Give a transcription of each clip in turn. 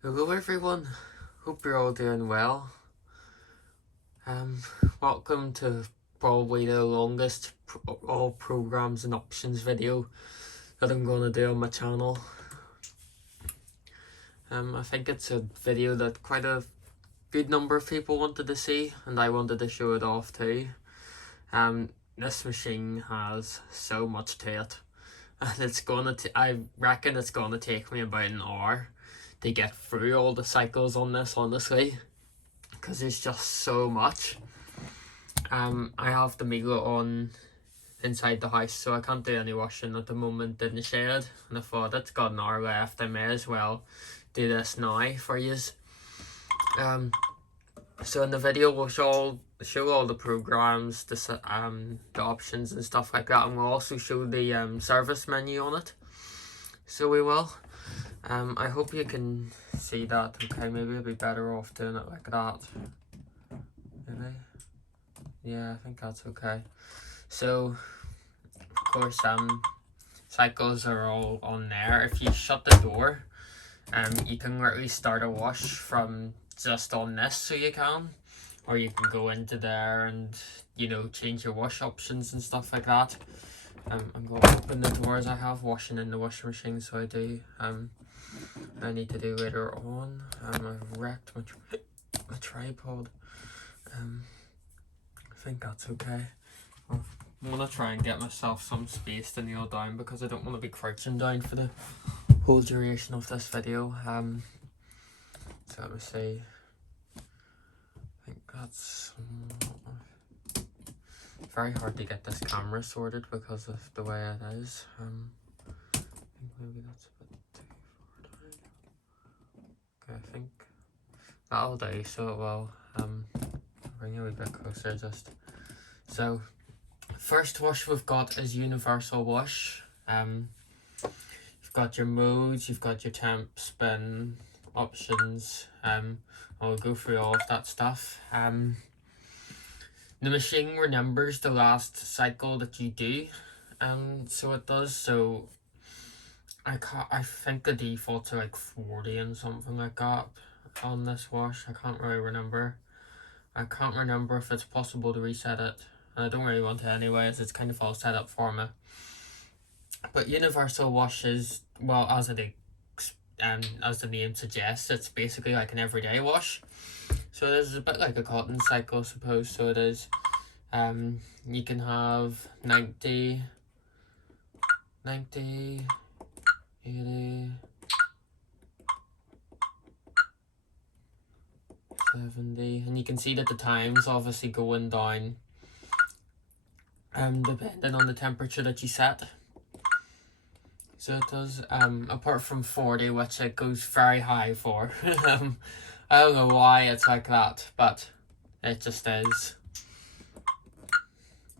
Hello everyone, hope you're all doing well. Welcome to probably the longest all programs and options video that I'm going to do on my channel. I think it's a video that quite a good number of people wanted to see, and I wanted to show it off too. This machine has so much to it, and I reckon it's gonna take me about an hour to get through all the cycles on this, honestly, because there's just so much. I have the Milo on inside the house, so I can't do any washing at the moment in the shed, and I thought it's got an hour left, I may as well do this now for yous. So in the video we'll show all the programs, the options and stuff like that, and we'll also show the service menu on it. So we will. I hope you can see that. Okay, maybe I'll be better off doing it like that. Maybe. Yeah, I think that's okay. So, of course, cycles are all on there. If you shut the door, you can literally start a wash from just on this, so you can, or you can go into there and, you know, change your wash options and stuff like that. I'm going to open the doors. I have washing in the washing machine, so I do. I need to do later on. I've wrecked my tripod. I think that's okay. I'm gonna try and get myself some space to kneel down because I don't want to be crouching down for the whole duration of this video. So let me see. I think that's very hard to get this camera sorted because of the way it is. I think maybe that's a bit too far down. Okay, I think that'll do. So it will. Bring you a wee bit closer just. So, first wash we've got is universal wash. You've got your modes, you've got your temp, spin, options. I'll go through all of that stuff. The machine remembers the last cycle that you do, so it does. So I think the defaults are like 40 and something like that on this wash. I can't really remember. I can't remember if it's possible to reset it. And I don't really want to anyway, as it's kind of all set up for me. But universal wash is, well, as the name suggests, it's basically like an everyday wash. So it is a bit like a cotton cycle, I suppose. So it is. You can have 90, 80, and you can see that the time's obviously going down, depending on the temperature that you set. So it does, apart from 40, which it goes very high for. I don't know why it's like that, but it just is.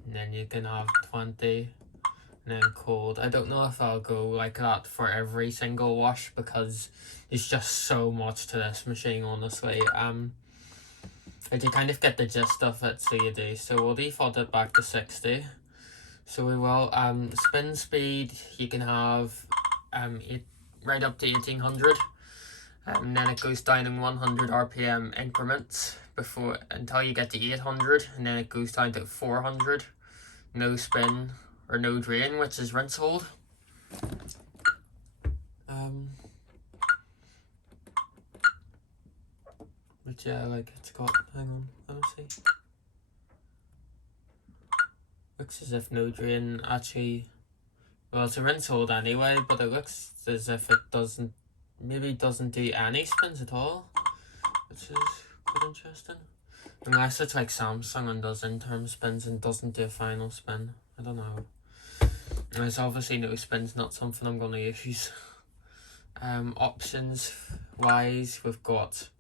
And then you can have 20, and then cold. I don't know if I'll go like that for every single wash because there's just so much to this machine, honestly. But you kind of get the gist of it, so you do. So we'll default it back to 60. So we will. Spin speed, you can have right up to 1800. And then it goes down in 100 RPM increments until you get to 800, and then it goes down to 400. No spin or no drain, which is rinse hold. But yeah, like it's got, hang on, let me see. Looks as if no drain actually, well, it's a rinse hold anyway, but it looks as if it doesn't do any spins at all, which is quite interesting. Unless it's like Samsung and does interim spins and doesn't do a final spin. I don't know. There's obviously no spins, not something I'm going to use. Options wise, we've got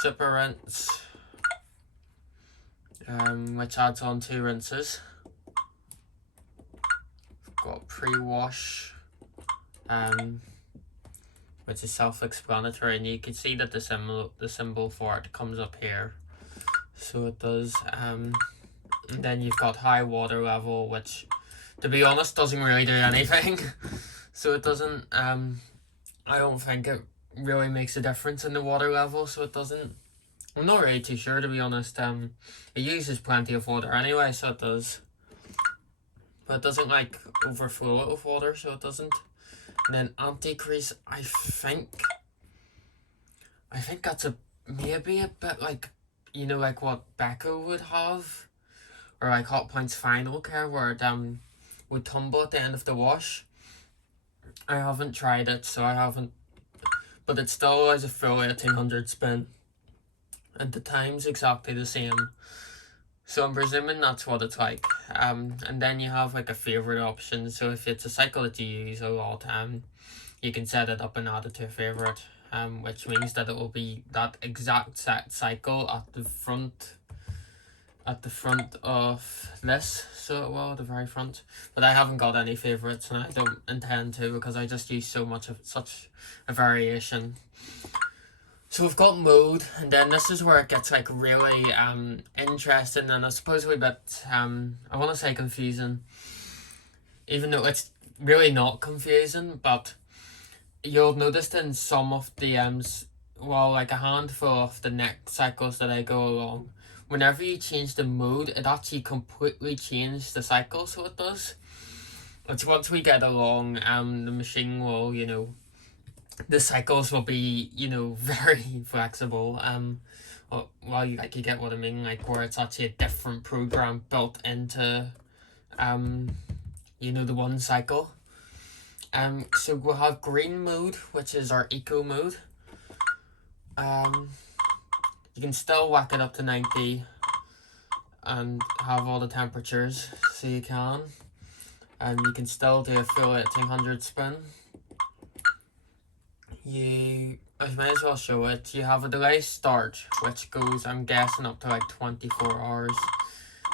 super rinse, which adds on 2 rinses. We've got pre-wash, which is self-explanatory, and you can see that the symbol for it comes up here. So it does. And then you've got high water level, which, to be honest, doesn't really do anything. So it doesn't. I don't think it really makes a difference in the water level, so it doesn't. I'm not really too sure, to be honest. It uses plenty of water anyway, so it does. But it doesn't like overflow it with water, so it doesn't. And then anti-crease, I think that's maybe a bit like, you know, like what Becco would have, or like Hot Points Final Care, where it would tumble at the end of the wash. I haven't tried it, so I haven't, but it still has a full 1800 spin, and the time's exactly the same. So I'm presuming that's what it's like. And then you have like a favorite option. So if it's a cycle that you use a lot, you can set it up and add it to a favorite. Which means that it will be that exact set cycle at the front of this, so it will, at the very front. But I haven't got any favorites, and I don't intend to, because I just use so much of such a variation. So we've got mode, and then this is where it gets like really interesting, and I suppose a wee bit I want to say confusing, even though it's really not confusing. But you'll notice in some of the well, like a handful of the next cycles that I go along, whenever you change the mode, it actually completely changes the cycle. So it does. It's once we get along, the machine will, you know, the cycles will be, you know, very flexible. Well, you get what I mean, like where it's actually a different program built into, you know, the one cycle. So we'll have green mode, which is our eco mode. You can still whack it up to 90 and have all the temperatures, so you can. You can still do a full 1800 spin. I may as well show it. You have a delay start, which goes, I'm guessing, up to like 24 hours.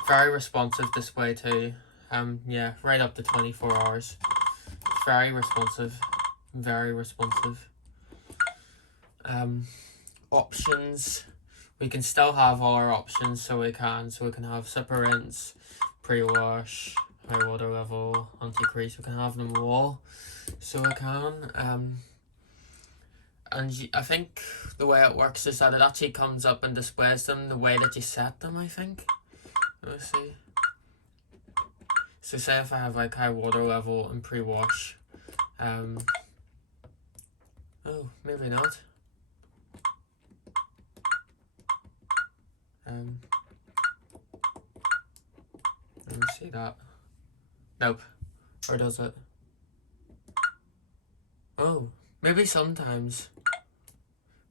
Very responsive display too. Yeah, right up to 24 hours. Very responsive. Very responsive. Options. We can still have all our options, so we can have super rinse, pre-wash, high water level, anti-crease. We can have them all, so we can. And I think the way it works is that it actually comes up and displays them the way that you set them, I think. Let's see. So say if I have like high water level and pre-wash. Oh, maybe not. Let me see that. Nope. Or does it? Oh, maybe sometimes.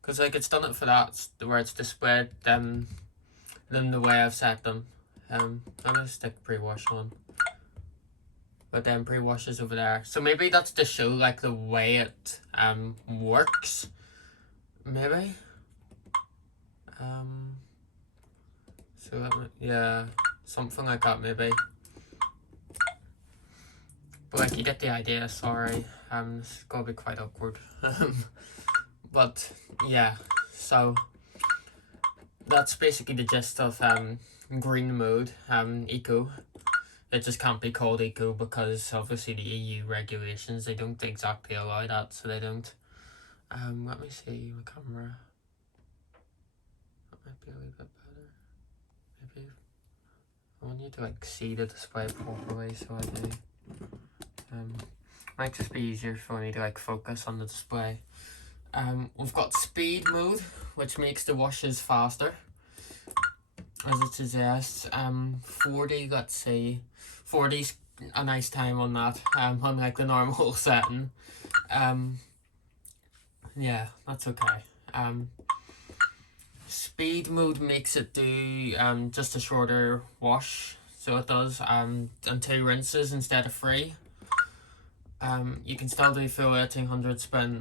Because like it's done it for that, where it's displayed them the way I've set them. I'm gonna stick pre-wash on. But then pre-wash is over there. So maybe that's to show like the way it works. Maybe. So yeah, something like that maybe. But like you get the idea, sorry. It's gonna be quite awkward. But yeah, so that's basically the gist of green mode, eco. It just can't be called eco because obviously the EU regulations, they don't exactly allow that, so they don't. Let me see my camera. That might be a little bit better. Maybe I want you to like see the display properly, so I do. Might just be easier for me to like focus on the display. We've got speed mode, which makes the washes faster, as it suggests. 40, let's see, 40's a nice time on that, unlike the normal setting. Yeah, that's okay. Speed mode makes it do just a shorter wash, so it does, and 2 rinses instead of 3. You can still do full 1800 spin,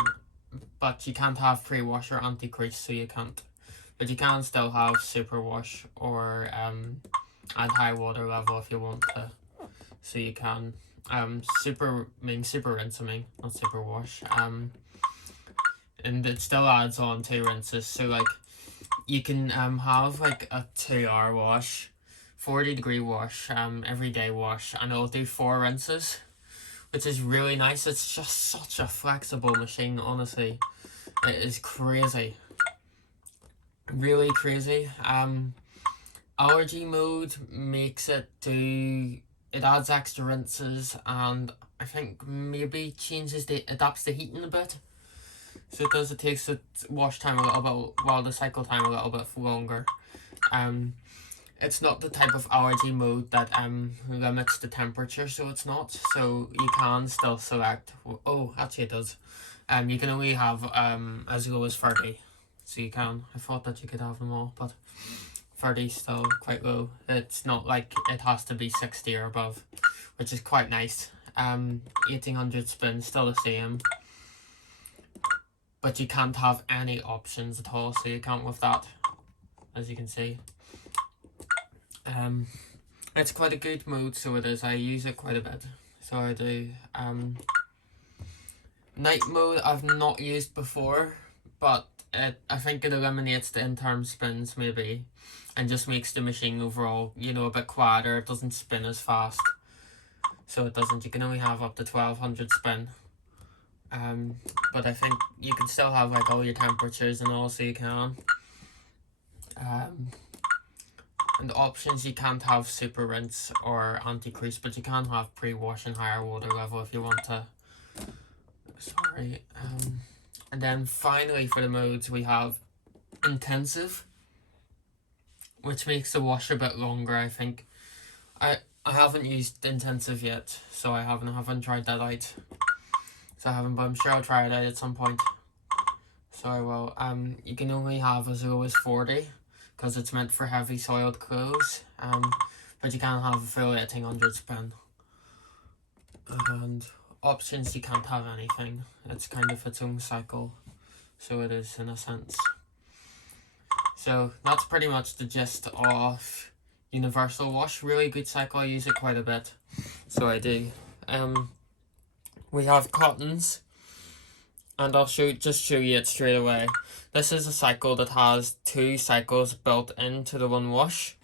but you can't have pre-wash or anti-crease, so you can't. But you can still have super wash or add high water level if you want to. So you can. Super rinse, I mean, not super wash. And it still adds on 2 rinses. So like you can have like a 2-hour wash, 40-degree wash, everyday wash, and it'll do 4 rinses, which is really nice. It's just such a flexible machine, honestly. It is crazy. Really crazy. Allergy mode makes it do, it adds extra rinses, and I think maybe adapts the heating a bit. So it takes the wash time a little bit, while the cycle time a little bit longer. It's not the type of allergy mode that limits the temperature, so it's not. So you can still select. Oh, actually it does. You can only have as low as 30. So you can. I thought that you could have them all, but 30 is still quite low. It's not like it has to be 60 or above, which is quite nice. 1800 spin, still the same. But you can't have any options at all, so you can't with that, as you can see. It's quite a good mode, so it is. I use it quite a bit, so I do. Night mode I've not used before, but I think it eliminates the interim spins maybe, and just makes the machine overall, a bit quieter. It doesn't spin as fast, so it doesn't. You can only have up to 1200 spin. But I think you can still have like all your temperatures and all, so you can. And the options, you can't have super rinse or anti-crease, but you can have pre-wash and higher water level if you want to. Sorry. And then finally for the modes we have intensive, which makes the wash a bit longer, I think. I haven't used intensive yet, so I haven't tried that out. So I haven't, but I'm sure I'll try it out at some point. So I will. You can only have as low as 40, because it's meant for heavy soiled clothes. But you can have a full 1800 spin. And options, you can't have anything. It's kind of its own cycle, so it is in a sense. So that's pretty much the gist of universal wash. Really good cycle. I use it quite a bit, so I do. We have cottons, and I'll just show you it straight away. This is a cycle that has 2 cycles built into the one wash.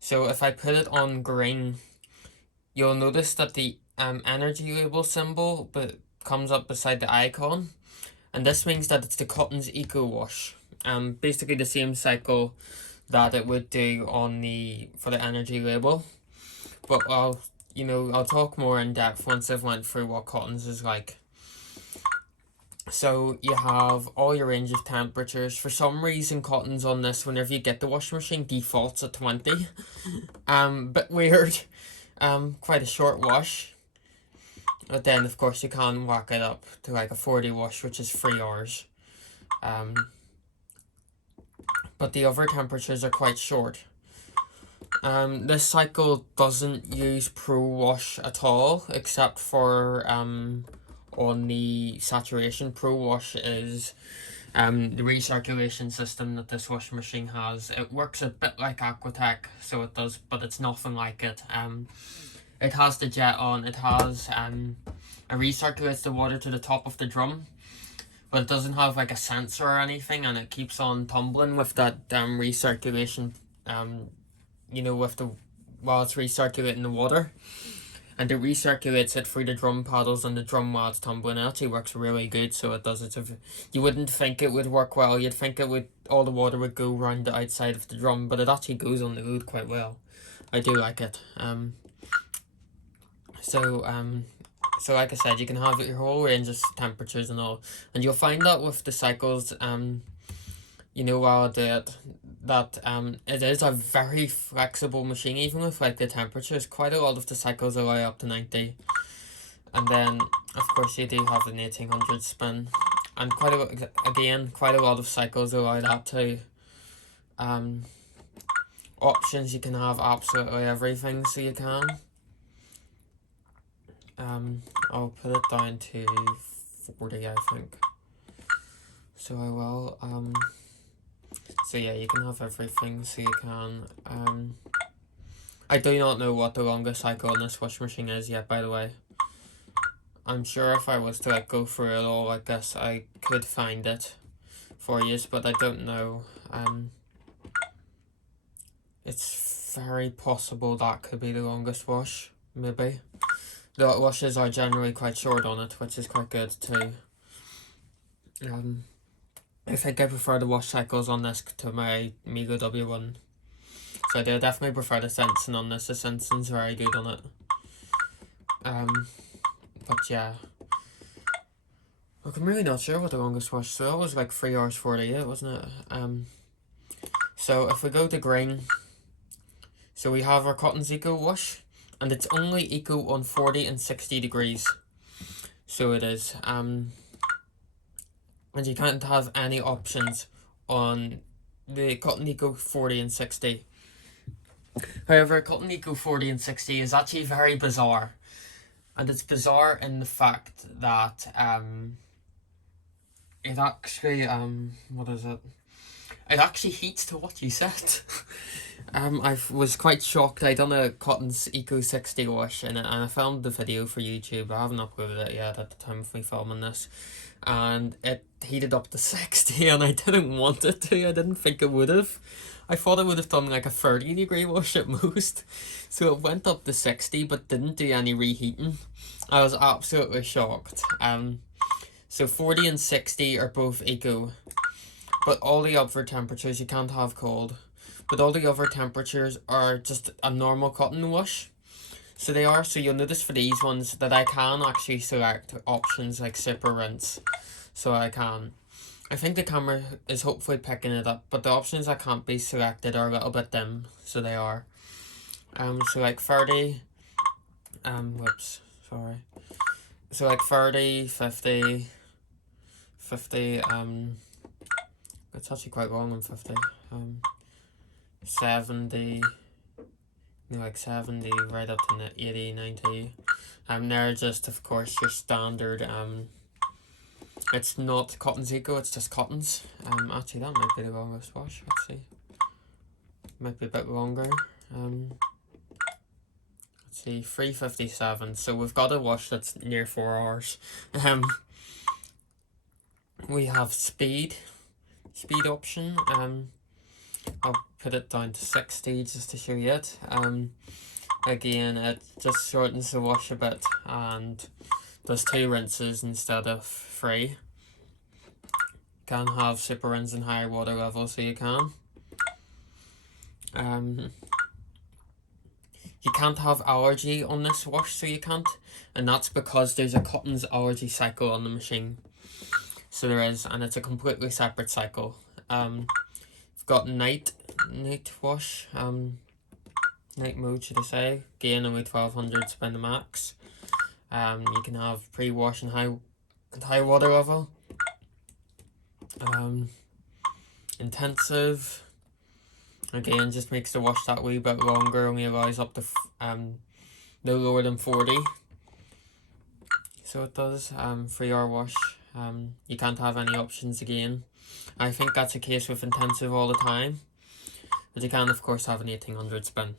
So if I put it on green, you'll notice that the energy label symbol comes up beside the icon, and this means that it's the Cotton's Eco Wash. Basically the same cycle that it would do for the energy label, but I'll talk more in depth once I've went through what Cotton's is like. So you have all your range of temperatures. For some reason, Cotton's on this, whenever you get the washing machine, defaults at 20. Bit weird. Quite a short wash. But then, of course, you can whack it up to like a 40 wash, which is 3 hours. But the other temperatures are quite short. This cycle doesn't use Pro Wash at all, except for on the saturation. Pro Wash is the recirculation system that this washing machine has. It works a bit like Aquatech, so it does, but it's nothing like it. It has the jet on. It has it recirculates the water to the top of the drum, but it doesn't have like a sensor or anything, and it keeps on tumbling with that recirculation. While it's recirculating the water, and it recirculates it through the drum paddles and the drum while it's tumbling. It actually works really good, so it does. You wouldn't think it would work well. You'd think all the water would go around the outside of the drum, but it actually goes on the hood quite well. I do like it. So like I said, you can have your whole range of temperatures and all, and you'll find that with the cycles, while I do it, that it is a very flexible machine, even with like the temperatures. Quite a lot of the cycles allow up to 90, and then of course you do have an 1800 spin, and quite a lot of cycles allow that too. Options, you can have absolutely everything, so you can. I'll put it down to 40, I think. So I will. So yeah, you can have everything, so you can. I do not know what the longest cycle on this washing machine is yet, by the way. I'm sure if I was to like go through it all, I guess I could find it for you, but I don't know. It's very possible that could be the longest wash, maybe. The washes are generally quite short on it, which is quite good too. I think I prefer the wash cycles on this to my Migo W1. So I do definitely prefer the sensing on this. The sensing's very good on it. But yeah. Look, I'm really not sure what the longest wash. So that was like 3 hours 48, wasn't it? So if we go to green, so we have our Cotton's Eco wash, and it's only eco on 40 and 60 degrees. So it is. And you can't have any options on the Cotton Eco 40 and 60. However, Cotton Eco 40 and 60 is actually very bizarre. And it's bizarre in the fact that it actually what is it? It actually heats to what you said. I was quite shocked. I done a Cotton's Eco 60 wash in it, and I filmed the video for YouTube. I haven't uploaded it yet at the time of me filming this. And it heated up to 60, and I didn't want it to. I didn't think it would have. I thought it would have done like a 30-degree wash at most. So it went up to 60, but didn't do any reheating. I was absolutely shocked. So 40 and 60 are both eco, but all the other temperatures you can't have cold. But all the other temperatures are just a normal cotton wash. So they are, so you'll notice for these ones that I can actually select options like sip or rinse. So I can. I think the camera is hopefully picking it up, but the options that can't be selected are a little bit dim, so they are. So like 30, So like 30, 50, 50, it's actually quite long on 50, 70, like 70 right up to 80, 90. They're just, of course, your standard, it's not Cotton's Eco, it's just Cotton's. Actually, that might be the longest wash, let's see. Might be a bit longer. Let's see, 357, so we've got a wash that's near 4 hours. We have speed option. I'll put it down to 60 just to show you it. Again, it just shortens the wash a bit and does 2 rinses instead of 3. Can have super rinse and higher water level, so you can. You can't have allergy on this wash, so you can't, and that's because there's a Cotton's allergy cycle on the machine. So there is, and it's a completely separate cycle. We've got night wash, night mode should I say. Gain only 1200 spin the max. You can have pre-wash and high water level. Intensive. Again, just makes the wash that wee bit longer, only allows up to no lower than 40. So it does. 3 hour wash. You can't have any options again. I think that's a case with intensive all the time. But you can of course have an 1800 spin.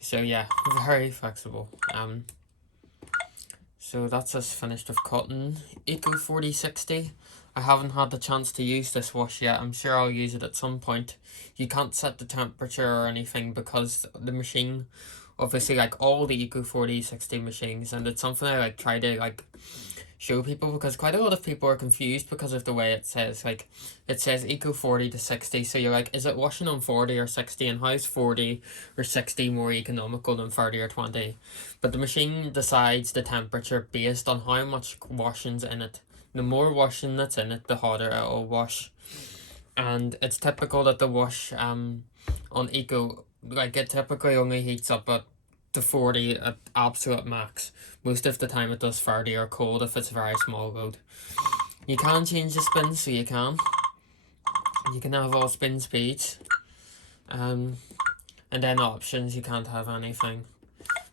So yeah, very flexible. So that's us finished with Cotton Eco 4060. I haven't had the chance to use this wash yet. I'm sure I'll use it at some point. You can't set the temperature or anything because the machine, obviously like all the Eco 4060 machines, and it's something I like try to like show people because quite a lot of people are confused because of the way it says. Like it says Eco 40 to 60, so you're like, is it washing on 40 or 60, and how's 40 or 60 more economical than 30 or 20? But the machine decides the temperature based on how much washing's in it. The more washing that's in it, the hotter it'll wash. And it's typical that the wash on Eco, like it typically only heats up at to 40 at absolute max. Most of the time it does 30 or cold if it's a very small load. You can change the spin, so you can. You can have all spin speeds. And then options, you can't have anything.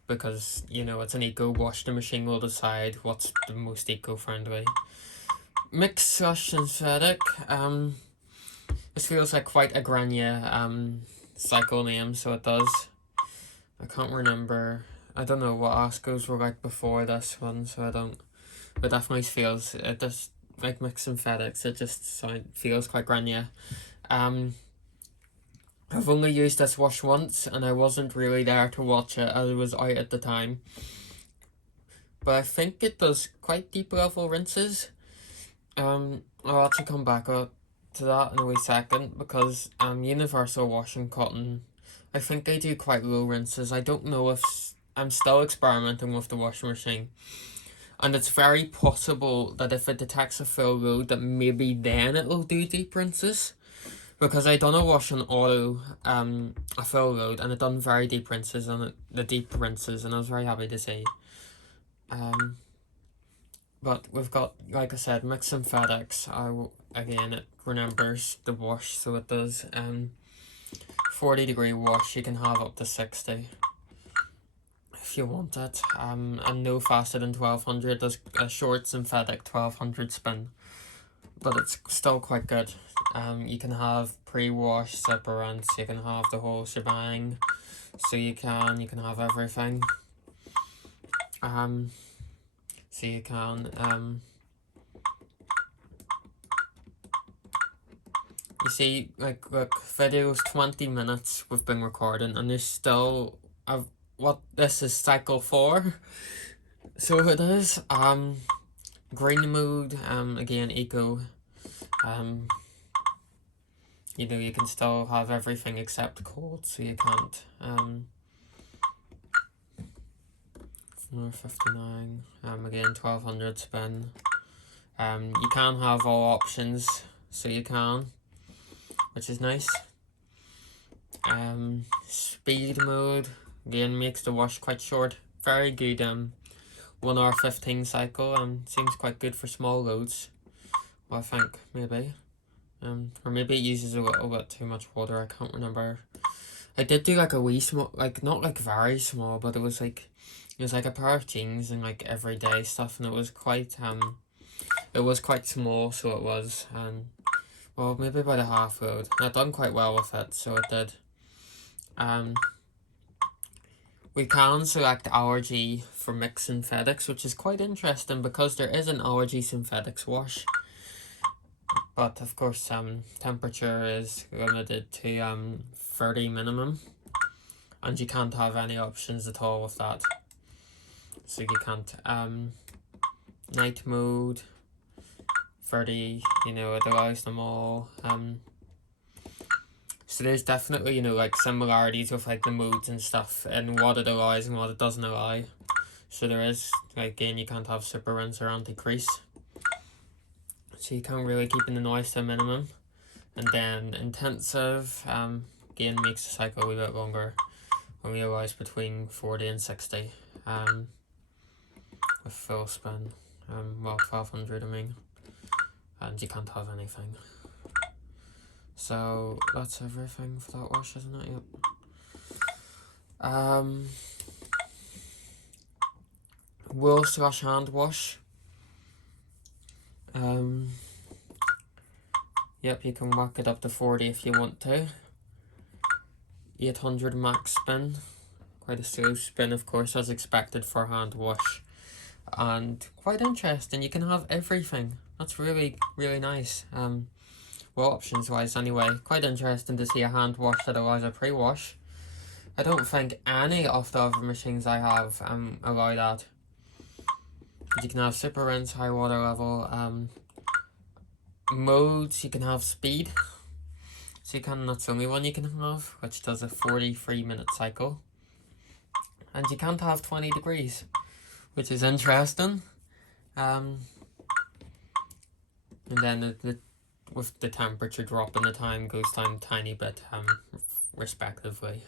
Because, you know, it's an eco wash, the machine will decide what's the most eco-friendly. Mix slash synthetic. This feels like quite a Grania cycle name, so it does. I can't remember. I don't know what Askos were like before this one, so I don't. But definitely feels, it just like mix synthetics. It just feels quite Grania. I've only used this wash once, and I wasn't really there to watch it. I was out at the time. But I think it does quite deep level rinses. I'll actually come back to that in a wee second, because Universal Washing Cotton, I think they do quite low rinses. I don't know if I'm still experimenting with the washing machine, and it's very possible that if it detects a full load, that maybe then it'll do deep rinses. Because I done a wash on auto, a full load, and it done very deep rinses on it, the deep rinses, and I was very happy to see. But we've got, like I said, mixed synthetics. Again, it remembers the wash, so it does 40-degree wash. You can have up to 60 if you want it. And no faster than 1200. Does a short synthetic 1200 spin, but it's still quite good. You can have pre-wash, zipper rinse, you can have the whole shebang, so you can have everything. So you can you see, like, look, videos 20 minutes we've been recording, and there's still what this is cycle 4. So it is green mode, again eco. You know, you can still have everything except cold, so you can't. 59, again 1200 spin. You can have all options, so you can, which is nice. Speed mode, again, makes the wash quite short. Very good 1 hour 15 cycle, seems quite good for small loads. Well, I think, maybe. Or maybe it uses a little bit too much water, I can't remember. I did do like a wee small, like not like very small, but it was like a pair of jeans and like everyday stuff, and it was quite small, so it was, well, maybe about a half load. And I done quite well with it, so it did. We can select allergy for mixed synthetics, which is quite interesting because there is an allergy synthetics wash. But of course, temperature is limited to 30 minimum, and you can't have any options at all with that. So you can't. Night mode, 30. You know, it allows them all. So there's definitely, you know, like similarities with like the modes and stuff, and what it allows and what it doesn't allow. So there is, like, again, you can't have super rinse or anti-crease. So you can't really keep the noise to a minimum. And then intensive, again, makes the cycle a wee bit longer. Only allows between 40 and 60. With full spin. Well, 1200, I mean. And you can't have anything. So that's everything for that wash, isn't it? Yep. Wool/hand wash. Yep, you can whack it up to 40 if you want to. 800 max spin. Quite a slow spin, of course, as expected for hand wash. And quite interesting, you can have everything. That's really, really nice. Well, options wise anyway, quite interesting to see a hand wash that allows a pre-wash. I don't think any of the other machines I have allow that. But you can have super rinse, high water level, modes, you can have speed. So you can, that's the only one you can have, which does a 43-minute cycle. And you can't have 20 degrees, which is interesting. And then with the temperature drop and the time goes down a tiny bit, respectively.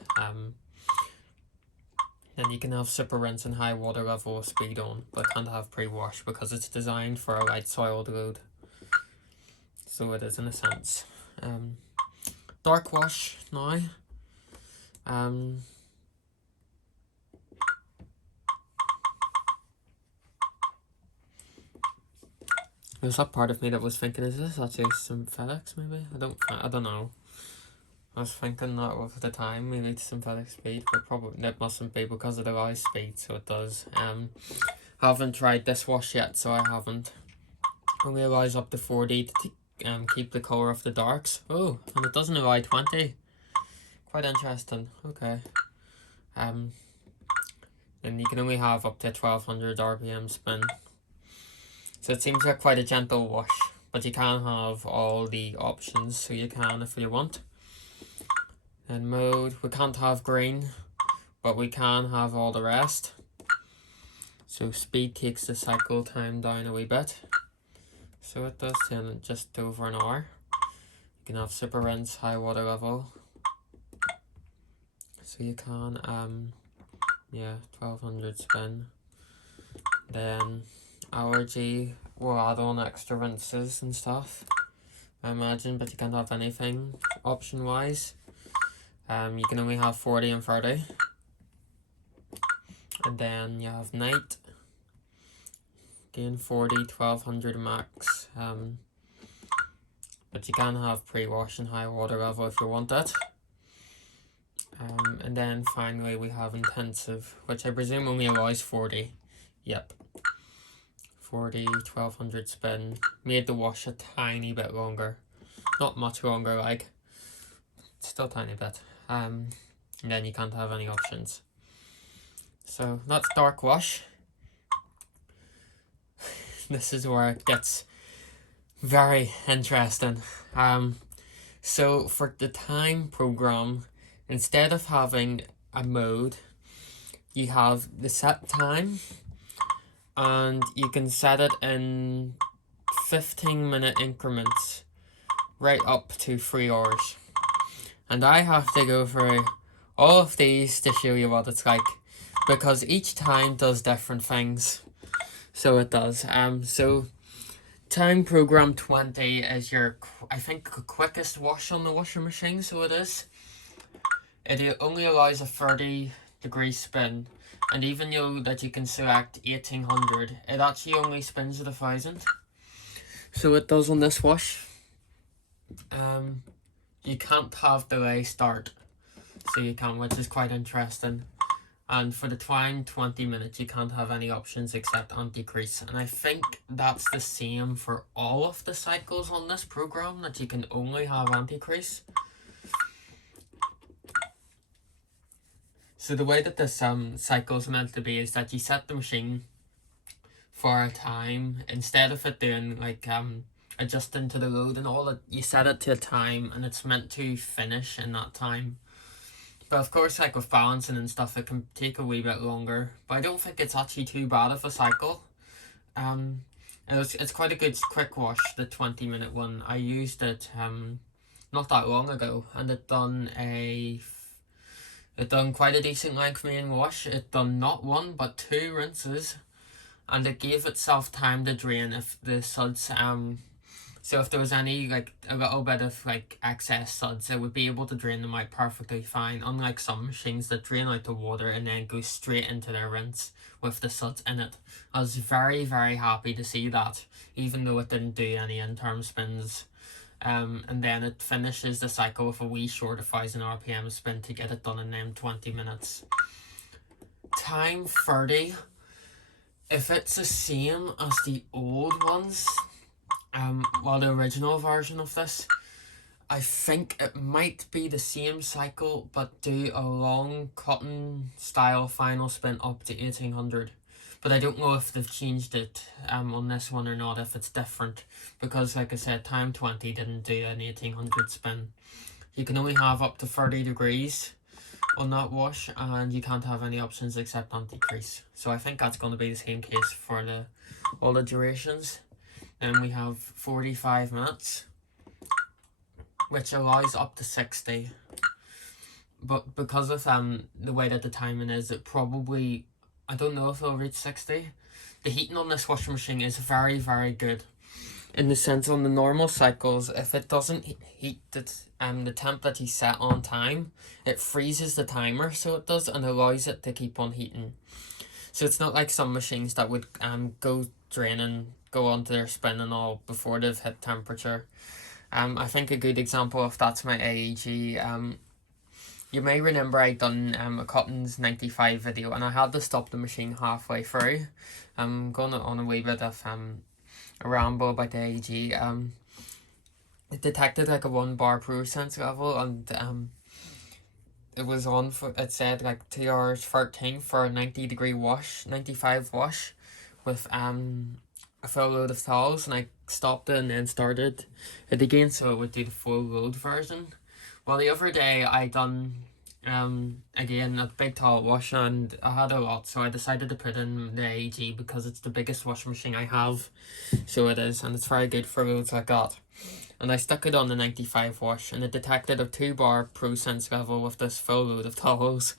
Then you can have super rinse and high water level speed on, but can't have pre-wash because it's designed for a light soiled load. So it is, in a sense. Dark wash now. There's that part of me that was thinking, is this actually synthetics maybe? I don't know. I was thinking that with the time, maybe it's synthetic speed, but probably it mustn't be because it allows speed, so it does. Haven't tried this wash yet, so I haven't. Only allows up to 40 to keep the colour of the darks. Oh, and it doesn't allow 20. Quite interesting. Okay. And you can only have up to 1200 RPM spin. So it seems like quite a gentle wash, but you can have all the options, so you can if you want. In mode, we can't have green, but we can have all the rest. So speed takes the cycle time down a wee bit. So it does in just over an hour. You can have super rinse, high water level. So you can, 1200 spin. Then allergy will add on extra rinses and stuff, I imagine, but you can't have anything option wise. You can only have 40 and 30. And then you have night. Again, 40, 1200 max. But you can have pre-wash and high water level if you want it. And then finally we have intensive, which I presume only allows 40. Yep. 40, 1200 spin. Made the wash a tiny bit longer. Not much longer, like. Still a tiny bit. And then you can't have any options. So that's dark wash. This is where it gets very interesting. So for the time program, instead of having a mode, you have the set time, and you can set it in 15-minute increments right up to 3 hours. And I have to go through all of these to show you what it's like, because each time does different things. So it does. So time program 20 is your, I think, quickest wash on the washing machine, so it is. It only allows a 30-degree spin, and even though that you can select 1800, it actually only spins at 1000. So it does on this wash. You can't have delay start, so you can, which is quite interesting. And for the time 20 minutes, you can't have any options except anti-crease. And I think that's the same for all of the cycles on this program, that you can only have anti-crease. So the way that this cycle is meant to be is that you set the machine for a time. Instead of it doing like adjusting to the load and all, you set it to a time, and it's meant to finish in that time. But of course, like with balancing and stuff, it can take a wee bit longer. But I don't think it's actually too bad of a cycle. It's quite a good quick wash, the 20-minute one. I used it not that long ago, and it done quite a decent length main wash. It done not one but 2 rinses, and it gave itself time to drain if the suds so if there was any, like, a little bit of, like, excess suds, it would be able to drain them out perfectly fine, unlike some machines that drain out the water and then go straight into their rinse with the suds in it. I was very, very happy to see that, even though it didn't do any interim spins. And then it finishes the cycle with a wee short of 1000 RPM spin to get it done in them 20 minutes. Time 30. If it's the same as the old ones, the original version of this, I think it might be the same cycle, but do a long cotton style final spin up to 1800. But I don't know if they've changed it on this one or not, if it's different, because like I said, time 20 didn't do an 1800 spin. You can only have up to 30 degrees on that wash, and you can't have any options except anti-crease. So I think that's going to be the same case for all the durations. Then we have 45 minutes, which allows up to 60. But because of the way that the timing is, it probably, I don't know if it'll reach 60. The heating on this washing machine is very, very good. In the sense, on the normal cycles, if it doesn't heat the temp that you set on time, it freezes the timer, so it does, and allows it to keep on heating. So it's not like some machines that would go draining, go onto their spin and all before they've hit temperature. I think a good example of that's my AEG. You may remember I done a Cotton's 95 video, and I had to stop the machine halfway through. I'm going on a wee bit of a ramble about the AEG. It detected like a 1 bar ProSense level, and it was on for, it said like 2 hours 13 for a 90-degree wash, 95 wash, with a full load of towels, and I stopped it and then started it again so it would do the full load version. Well, the other day I done again a big towel wash, and I had a lot, so I decided to put in the AEG because it's the biggest washing machine I have. So it is, and it's very good for loads like that. And I stuck it on the 95 wash, and it detected a 2-bar ProSense level with this full load of towels.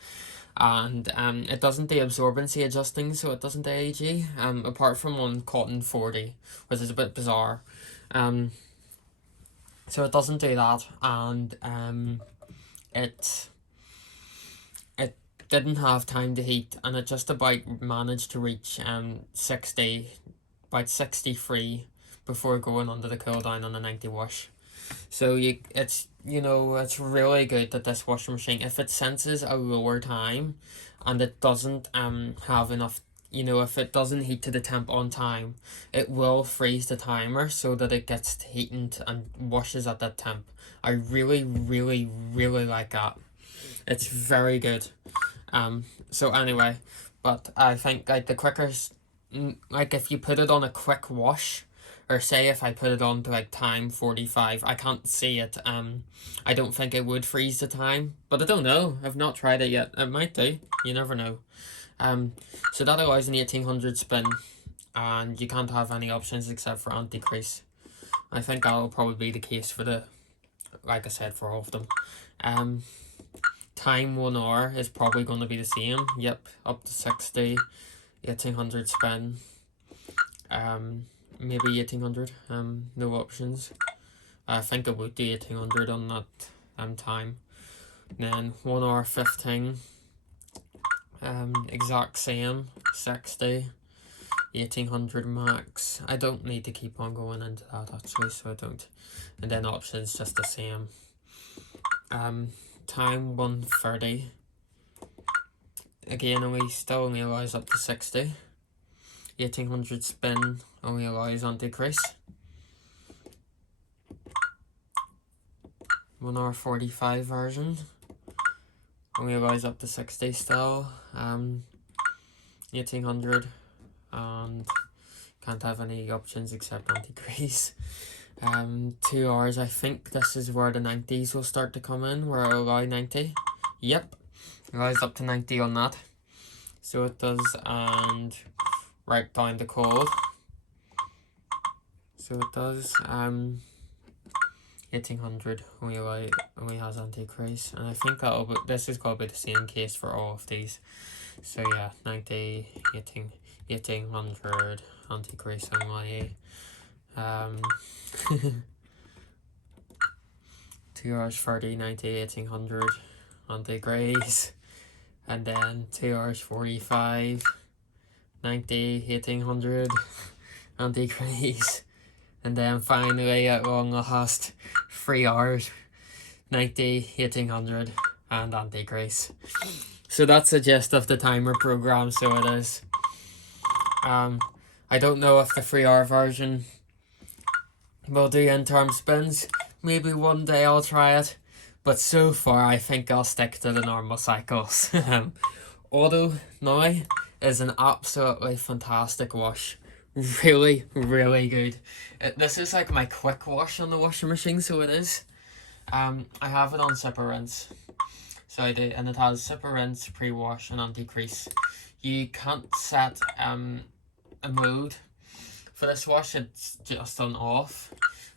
And it doesn't do absorbency adjusting, so it doesn't do AEG, apart from on cotton 40, which is a bit bizarre. So it doesn't do that, and it didn't have time to heat, and it just about managed to reach 63 before going under the cool down on the 90 wash. So it's really good that this washing machine, if it senses a lower time and it doesn't have enough, if it doesn't heat to the temp on time, it will freeze the timer so that it gets heated and washes at that temp. I really, really, really like that. It's very good. So anyway, but I think like the quicker, like if you put it on a quick wash, or say if I put it on to like time 45, I can't see it. I don't think it would freeze the time, but I don't know. I've not tried it yet. It might do. You never know. So that allows an 1800 spin, and you can't have any options except for anti-crease. I think that'll probably be the case for like I said, for all of them. Time 1 hour is probably going to be the same. Yep, up to 60, 1800 spin. Maybe 1800. No options. I think it would do 1800 on that time. Then 1 hour 15. Exact same, 60, 1800 max. I don't need to keep on going into that actually, so I don't. And then options just the same. Time 130. Again, still only allows up to 60. 1800 spin only allows anti-crease. 1 hour 45 version only allows up to 60 still. 1800, and can't have any options except anti-crease. 2 hours, I think this is where the 90s will start to come in, where it'll allow 90. Yep, allows up to 90 on that. So it does, and right down to cold. So it does. 1800 only has anti-crease, and I think this is going to be the same case for all of these. So yeah, 90, 1800 anti-crease only. 2 hours 30, 90, 1800 anti-crease, and then 2 hours 45, 90, 1800 anti-crease, and then finally at long last 3 hours 90, 1800 and anti-crease. So that's the gist of the timer program. So it is. I don't know if the 3 hour version will do interim spins. Maybe one day I'll try it, but so far I think I'll stick to the normal cycles. Auto now is an absolutely fantastic wash. Really, really good. This is like my quick wash on the washing machine, so it is. I have it on sipper rinse. So I do, and it has sipper rinse, pre-wash, and anti-crease. You can't set a mode for this wash, it's just on off.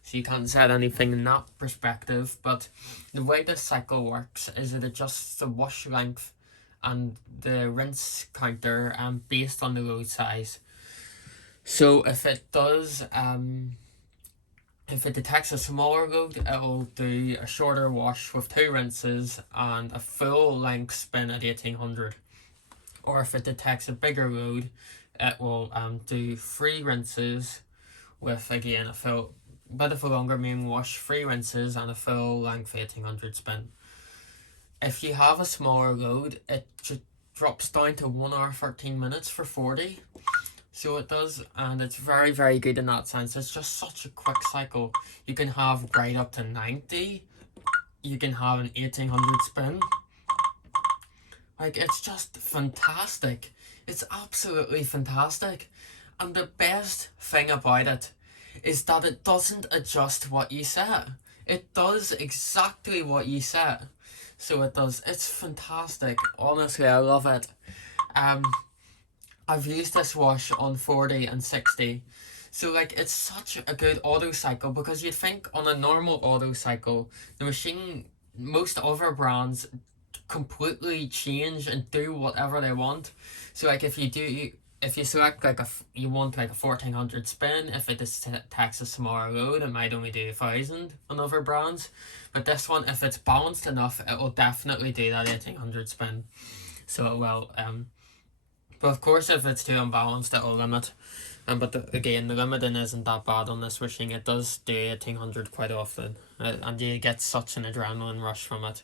So you can't set anything in that perspective, but the way this cycle works is it adjusts the wash length and the rinse counter based on the load size. So if it does, if it detects a smaller load, it will do a shorter wash with 2 rinses and a full length spin at 1800. Or if it detects a bigger load, it will do 3 rinses with, again, a full bit of a longer main wash, 3 rinses and a full length 1800 spin. If you have a smaller load, it just drops down to 1 hour 13 minutes for 40. So it does, and it's very, very good in that sense. It's just such a quick cycle. You can have right up to 90. You can have an 1800 spin. Like, it's just fantastic. It's absolutely fantastic. And the best thing about it is that it doesn't adjust what you set. It does exactly what you set. So it does. It's fantastic. Honestly, I love it. I've used this wash on 40 and 60. So like it's such a good auto cycle, because you'd think on a normal auto cycle, the machine, most other brands completely change and do whatever they want. So like if you select like you want like a 1400 spin, if it detects a smaller load, it might only do 1000 on other brands. But this one, if it's balanced enough, it will definitely do that 1800 spin. So it will. But of course, if it's too unbalanced, it will limit. But again, the limiting isn't that bad on this machine. It does do 1800 quite often, and you get such an adrenaline rush from it.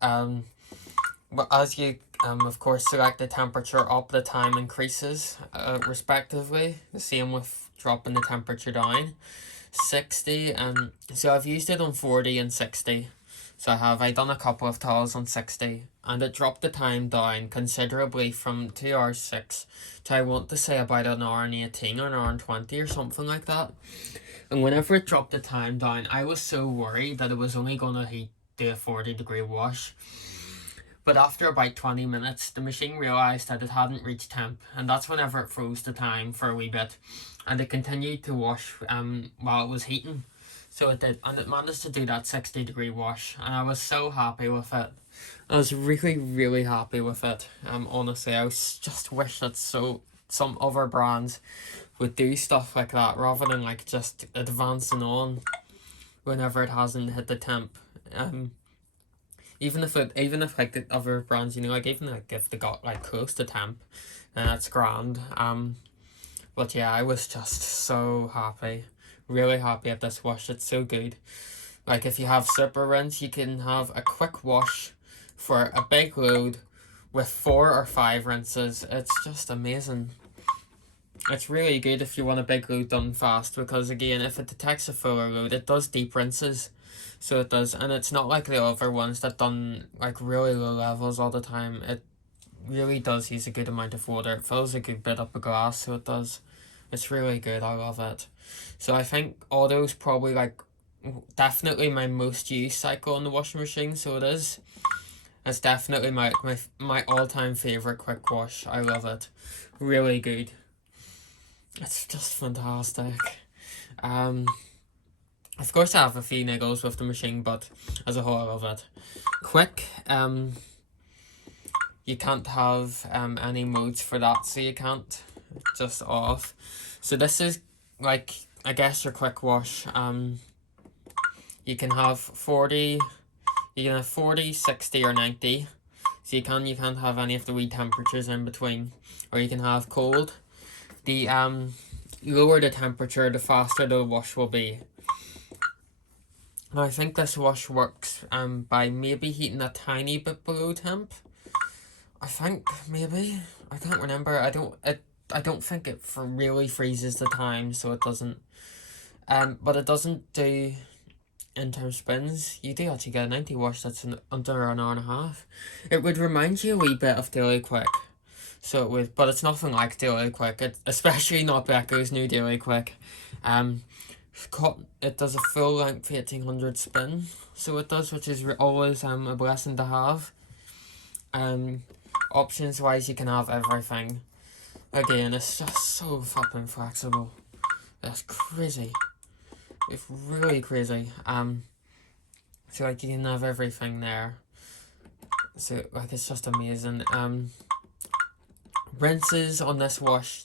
But as you of course select the temperature up, the time increases respectively. The same with dropping the temperature down. 60, so I've used it on 40 and 60. So I done a couple of towels on 60, and it dropped the time down considerably from 2 hours 6 to, I want to say, about an hour and 18 or an hour and 20 or something like that. And whenever it dropped the time down, I was so worried that it was only going to do a 40-degree wash. But after about 20 minutes, the machine realised that it hadn't reached temp, and that's whenever it froze the time for a wee bit. And it continued to wash while it was heating. So it did, and it managed to do that 60-degree wash, and I was so happy with it. I was really, really happy with it. Honestly, I just wish that some other brands would do stuff like that, rather than like just advancing on whenever it hasn't hit the temp. Even if like the other brands, like even like if they got like close to temp, then that's grand. But yeah, I was just so happy, really happy at this wash. It's so good. Like if you have super rinse, you can have a quick wash for a big load with 4 or 5 rinses. It's just amazing. It's really good if you want a big load done fast, because again, if it detects a fuller load, it does deep rinses. So it does, and it's not like the other ones that done like really low levels all the time. It really does use a good amount of water. It fills a good bit up a glass, so it does. It's really good. I love it. So I think auto's probably like definitely my most used cycle on the washing machine. So it is. It's definitely my all-time favorite quick wash. I love it. Really good. It's just fantastic. Of course I have a few niggles with the machine, but as a whole I love it. Quick, you can't have any modes for that, so you can't, just off. So this is like, I guess, your quick wash. You can have 40, 60 or 90. So you can't have any of the wee temperatures in between. Or you can have cold. The lower the temperature, the faster the wash will be. Now I think this wash works by maybe heating a tiny bit below temp. I think maybe, I can't remember. I don't think it really freezes the time, so it doesn't. But it doesn't do interim spins. You do actually get a 90 wash that's under an hour and a half. It would remind you a wee bit of Daily Quick. So it would, but it's nothing like Daily Quick. Especially not Becco's new Daily Quick. It does a full length 1800 spin, so it does, which is always a blessing to have. Options wise, you can have everything. Again, it's just so fucking flexible. It's crazy. It's really crazy. So like you can have everything there. So like it's just amazing. Rinses on this wash,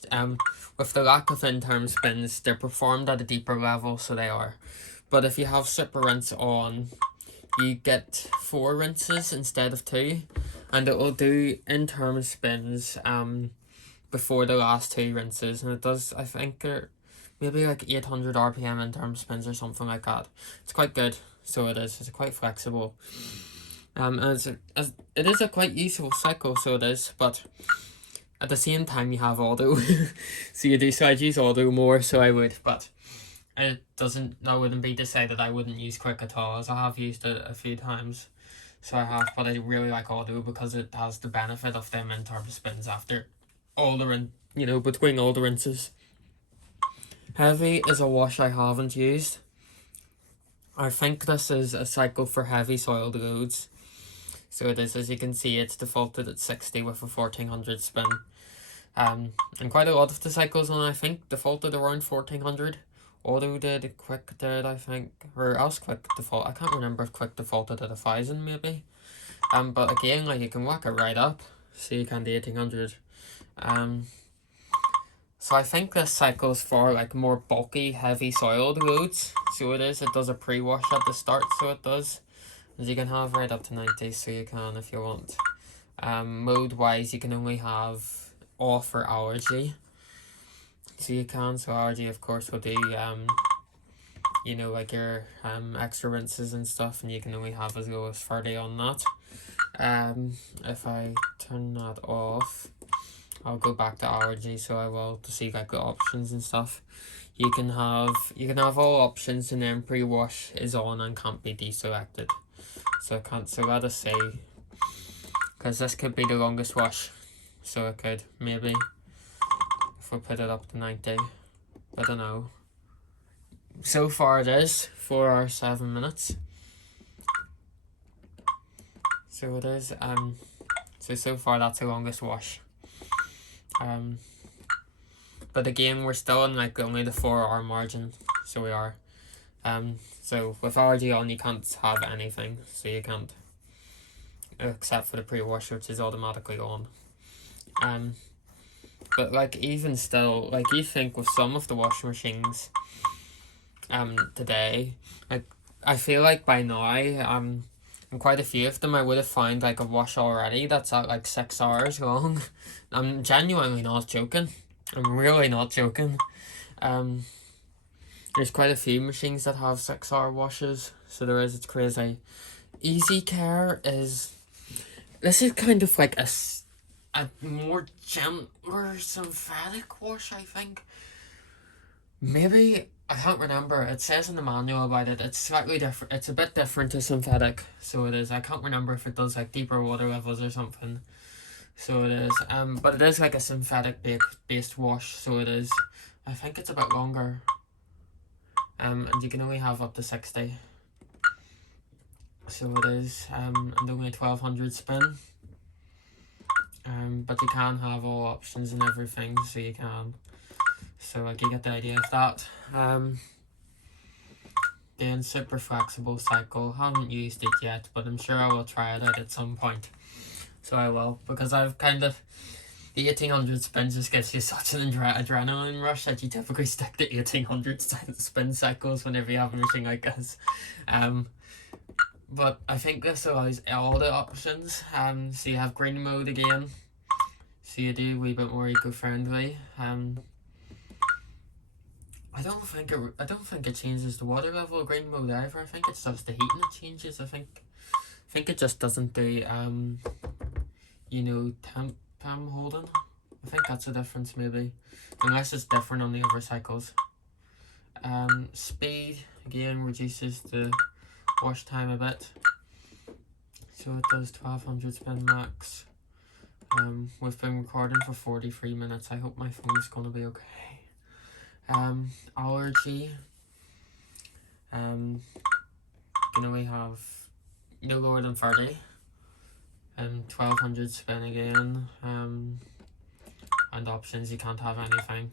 with the lack of in-term spins, they're performed at a deeper level, so they are. But if you have super rinse on, you get 4 rinses instead of 2, and it will do in-term spins before the last 2 rinses, and it does, I think, maybe like 800 RPM in-term spins or something like that. It's quite good, so it is. It's quite flexible. And it is a quite useful cycle, so it is, but at the same time you have auto. So I'd use auto more, so I would, but that wouldn't be to say that I wouldn't use quick at all, as I have used it a few times. So I have, but I really like auto because it has the benefit of them in-term spins after all the between all the rinses. Heavy is a wash I haven't used. I think this is a cycle for heavy soiled roads. So it is, as you can see, it's defaulted at 60 with a 1400 spin. And quite a lot of the cycles on, I think, defaulted around 1400. Auto did, Quick did, I think, or else Quick default. I can't remember if Quick defaulted at 1000 maybe. But again, like, you can whack it right up, so you can do 1800. So I think this cycle's for like more bulky, heavy soiled roads. So it does a pre-wash at the start, so it does. As you can have right up to 90, so you can if you want. Mode wise, you can only have off or allergy. So you can, so allergy of course will do you know, like your extra rinses and stuff, and you can only have as low as 30 on that. If I turn that off, I'll go back to allergy, so I will, to see like the options and stuff. You can have all options, and then pre-wash is on and can't be deselected. So let us see, because this could be the longest wash, so it could, maybe, if we put it up to 90, I don't know. So far it is 4 hours 7 minutes. So it is, so far that's the longest wash. But again, we're still in like only the 4 hour margin, so we are. So with allergy on, you can't have anything, so you can't, except for the pre-wash, which is automatically on. But like, even still, like, you think with some of the washing machines today, like, I feel like by now, in quite a few of them, I would have found like a wash already that's at like 6 hours long. I'm genuinely not joking. I'm really not joking. There's quite a few machines that have 6 hour washes, so there is, it's crazy. Easy Care is, this is kind of like a more gentler synthetic wash, I think. Maybe, I can't remember, it says in the manual about it, it's slightly different, it's a bit different to synthetic, so it is. I can't remember if it does like deeper water levels or something, so it is. But it is like a synthetic based wash, so it is. I think it's a bit longer, and you can only have up to 60, so it is, and only 1200 spin. But you can have all options and everything, so you can. So like, you get the idea of that. Then super flexible cycle. Haven't used it yet, but I'm sure I will try it out at some point. So I will, because I've kind of, the 1800 spin just gives you such an adrenaline rush that you typically stick to 1800 spin cycles whenever you have a machine like this. But I think this allows all the options. So you have green mode again, so you do a wee bit more eco-friendly. I don't think it changes the water level of green mode either. I think it's just the heating it changes. I think it just doesn't do you know, temp holding. I think that's the difference, maybe, unless it's different on the other cycles. Speed again reduces the wash time a bit, so it does 1200 spin max. We've been recording for 43 minutes. I hope my phone's gonna be okay. Allergy, you can only have no lower than 30, 1200 spin again, and options, you can't have anything.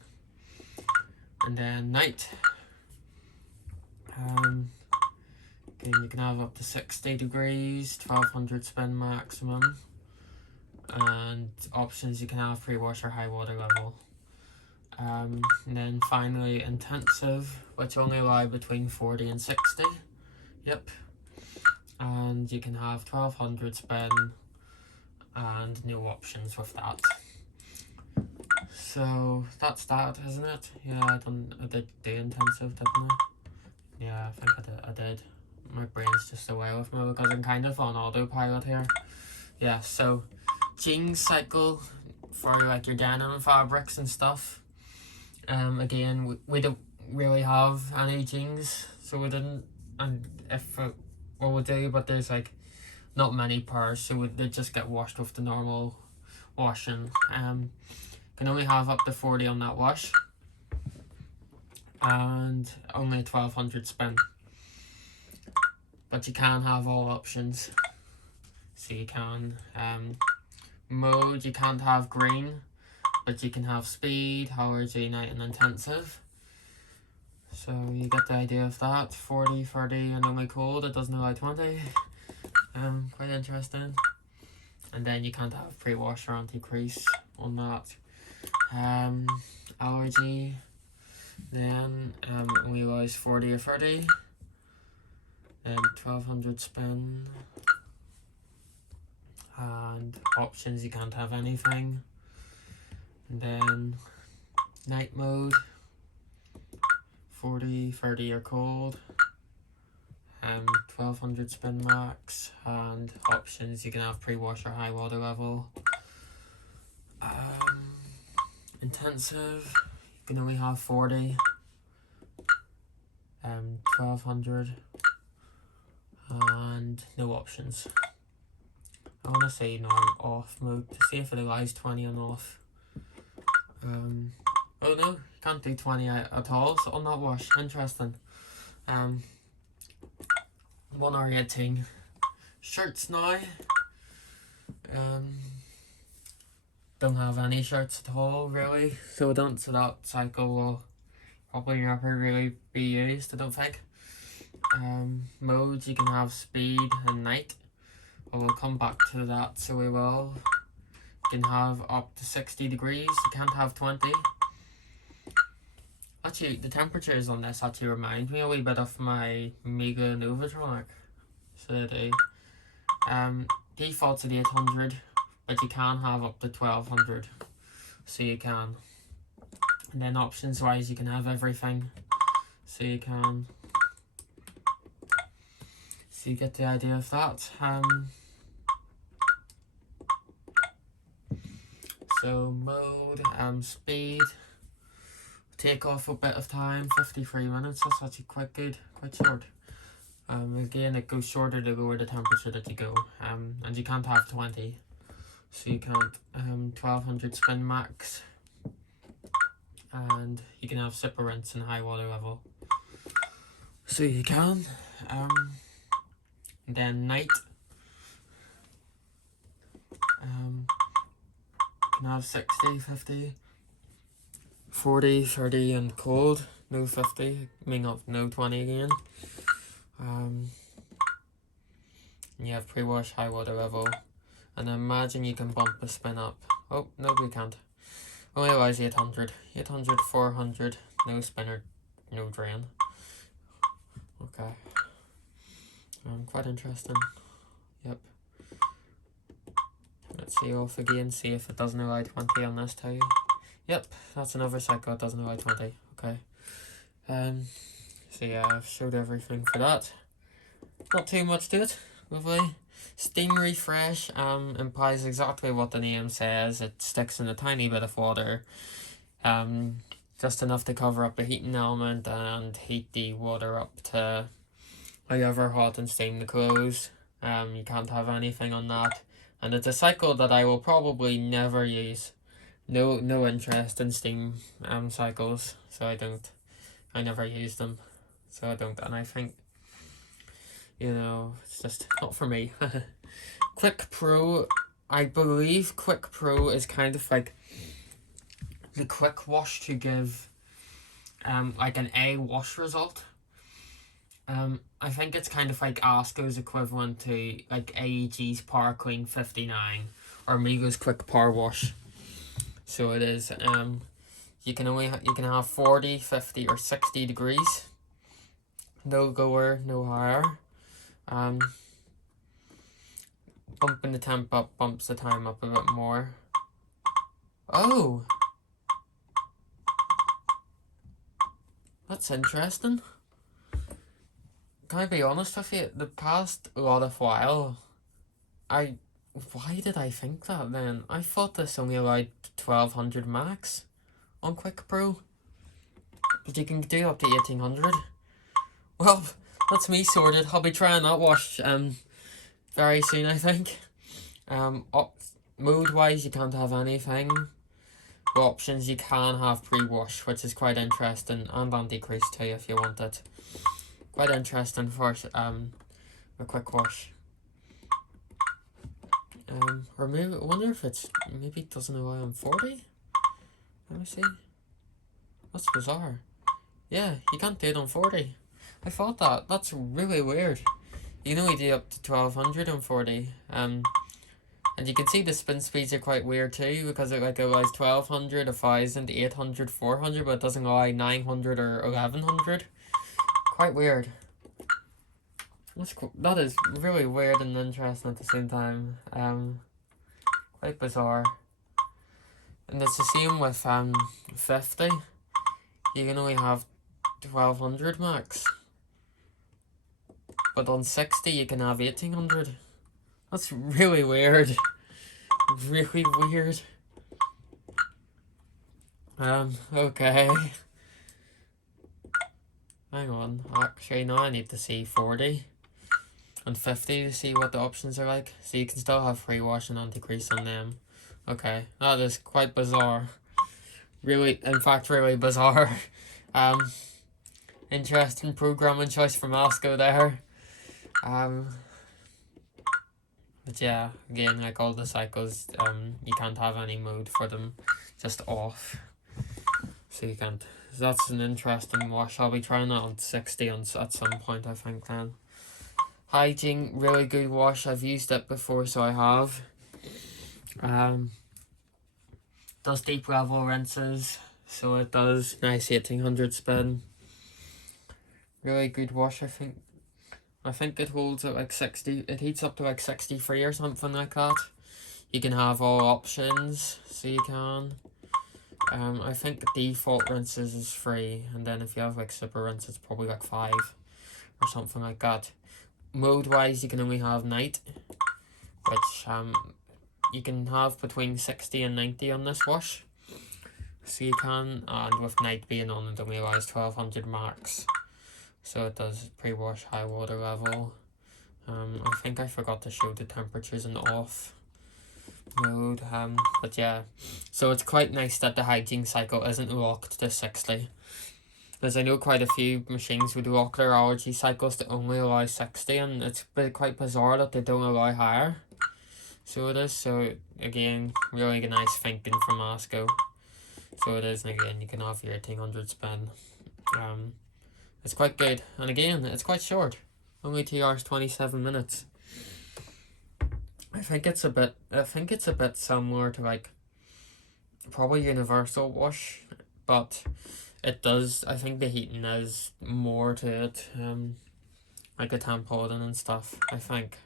And then night, again, you can have up to 60 degrees, 1200 spin maximum, and options, you can have pre-wash or high water level. And then finally intensive, which only allow between 40 and 60. Yep. And you can have 1200 spin and no options with that. So that's that, isn't it? Yeah, I did do intensive, didn't I? Yeah, I think I did. My brain's just away with me because I'm kind of on autopilot here. Yeah, so jeans cycle for like your denim fabrics and stuff. Again, we don't really have any jeans, so we didn't, and if it, well, we do, but there's like not many pairs, so they just get washed with the normal washing. Can only have up to 40 on that wash. and only 1200 spin. But you can have all options. So you can, mode, you can't have green, but you can have speed, allergy, night and intensive. So you get the idea of that. 40, 30 and only cold, it doesn't allow 20. Quite interesting. And then you can't have pre-wash or anti-crease on that. Allergy, then only allows 40 or 30. 1200 spin. And options, you can't have anything. And then night mode, 40, 30 or cold. 1200 spin max, and options, you can have pre-wash or high water level. Intensive, you can only have 40. 1200, and no options. I want to say off mode to see if it allows 20 on off. Oh no, you can't do 20 at all, so on that wash. Interesting. 1R18 shirts now. Don't have any shirts at all really, so that cycle will probably never really be used, I don't think. Modes, you can have speed and night. I will come back to that, so we will. You can have up to 60 degrees, you can't have 20. Actually, the temperatures on this actually remind me a wee bit of my Mega Novatronic. So they defaults at 800, but you can have up to 1200. So you can. And then options wise, you can have everything. So you can. So you get the idea of that. So mode, speed, take off a bit of time, 53 minutes, that's actually quite good, quite short. Again, it goes shorter the lower the temperature that you go, and you can't have 20, so you can't. 1200 spin max, and you can have sipper rinse and high water level, so you can. Then night, you can have 60, 50, 40, 30 and cold, no 50, I mean no 20 again. You have pre-wash, high water level, and imagine you can bump a spin up. Oh, no we can't. Only allows 800, 800, 400, no spinner, no drain. Okay. Quite interesting. Yep. Let's see off again, see if it doesn't allow 20 on this too. Yep, that's another cycle, it doesn't allow 20. Okay. So yeah, I've showed everything for that. Not too much to it. Lovely. Steam refresh implies exactly what the name says. It sticks in a tiny bit of water. Just enough to cover up the heating element and heat the water up to however hot and steam the clothes. You can't have anything on that. And it's a cycle that I will probably never use. No interest in steam cycles, so I never use them, so I don't, and I think, you know, it's just not for me. Quick Pro, I believe Quick Pro is kind of like the quick wash to give like an A wash result. I think it's kind of like Asko's equivalent to like AEG's Power Clean 59 or Mego's Quick Power Wash. So it is, you can have 40, 50 or 60 degrees. No lower, no higher. Bumping the temp up bumps the time up a bit more. Oh! That's interesting. Can I be honest with you? The past lot of while, why did I think that then? I thought this only allowed 1200 max on Quick Pro, but you can do up to 1800. Well, that's me sorted. I'll be trying that wash very soon, I think. Mode wise, you can't have anything. options, you can have pre-wash, which is quite interesting, and anti-crease too if you want it. Quite interesting for a quick wash. Or maybe, I wonder if maybe it doesn't allow on 40? Let me see. That's bizarre. Yeah, you can't do it on 40. I thought that's really weird. You can only do up to 1200 on 40. And you can see the spin speeds are quite weird too, because it like allows 1200, 1000, 800, 400, but it doesn't allow 900 or 1100. Quite weird. That is really weird and interesting at the same time. Quite bizarre. And it's the same with 50. You can only have 1200 max. But on 60 you can have 1800. That's really weird. Really weird. Okay. Hang on. Actually, now I need to see 40 and 50 to see what the options are like. So you can still have free wash and anti-crease on them. Okay, that is quite bizarre. Really, in fact, really bizarre. Interesting programming choice from Asko there. But yeah, again, like all the cycles, you can't have any mode for them, just off. So you can't. So that's an interesting wash. I'll be trying that on 60 at some point, I think, then. Hygiene, really good wash. I've used it before, so I have. Does deep level rinses, so it does. Nice 1800 spin. Really good wash, I think. I think it holds at like 60, it heats up to like 63 or something like that. You can have all options, so you can. I think the default rinses is free, and then if you have like super rinse, it's probably like 5 or something like that. Mode wise, you can only have night, which you can have between 60 and 90 on this wash. So you can, and with night being on, it only allows 1200 max. So it does pre-wash high water level. I think I forgot to show the temperatures in off mode. But yeah, so it's quite nice that the hygiene cycle isn't locked to 60. Because I know quite a few machines would lock their allergy cycles to only allow 60, and it's quite bizarre that they don't allow higher. So it is. So again, really nice thinking from Asko. So it is, and again, you can have your 1800 spin. It's quite good, and again, it's quite short, only 2 hours 27 minutes. I think it's a bit similar to like probably universal wash, but it does. I think the heating is more to it, like a tampon and stuff. I think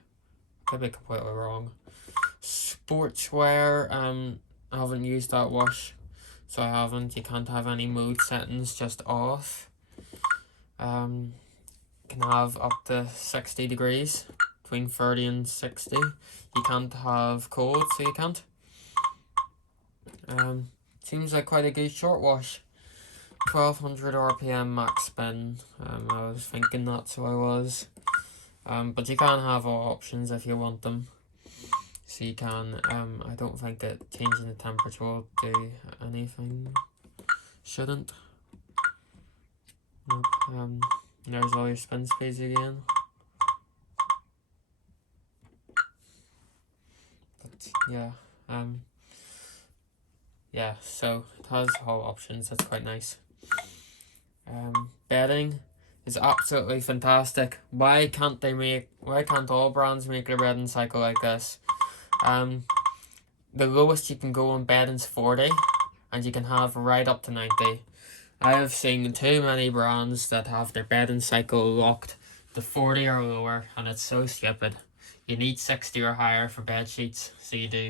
could be completely wrong. Sportswear, I haven't used that wash, so I haven't. You can't have any mode settings, just off. Can have up to 60 degrees, between 30 and 60. You can't have cold, so you can't. Seems like quite a good short wash. 1200 RPM max spin. I was thinking that, so I was. But you can have all options if you want them. So you can, I don't think that changing the temperature will do anything. Shouldn't. Nope. There's all your spin speeds again. But yeah, yeah, so it has all options. That's quite nice. Bedding is absolutely fantastic. Why can't all brands make a bedding cycle like this? The lowest you can go on bedding's 40, and you can have right up to 90. I have seen too many brands that have their bedding cycle locked to 40 or lower, and it's so stupid. You need 60 or higher for bed sheets, so you do.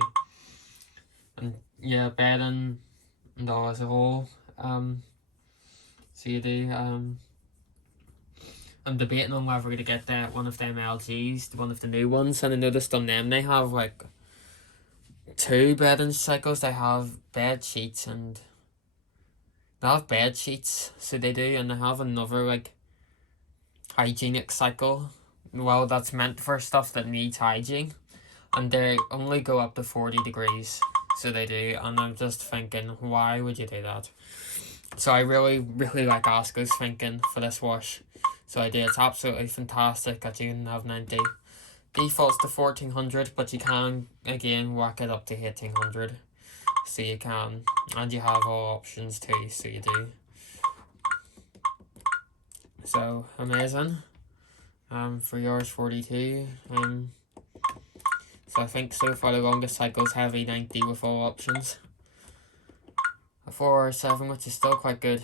And yeah, bedding and all as a whole, so you do. I'm debating on whether to get one of them LGs, one of the new ones, and I noticed on them they have like 2 bedding cycles. They have bed sheets and they have bed sheets, so they do, and they have another like hygienic cycle. Well, that's meant for stuff that needs hygiene, and they only go up to 40 degrees. So they do, and I'm just thinking, why would you do that? So I really like Asko's thinking for this wash. So I do. It's absolutely fantastic that you can have 90. Defaults to 1400, but you can again whack it up to 1800. So you can, and you have all options too. So you do. So amazing. For yours 42. So I think so far the longest cycle is heavy 90 with all options. A 4 or 7, which is still quite good.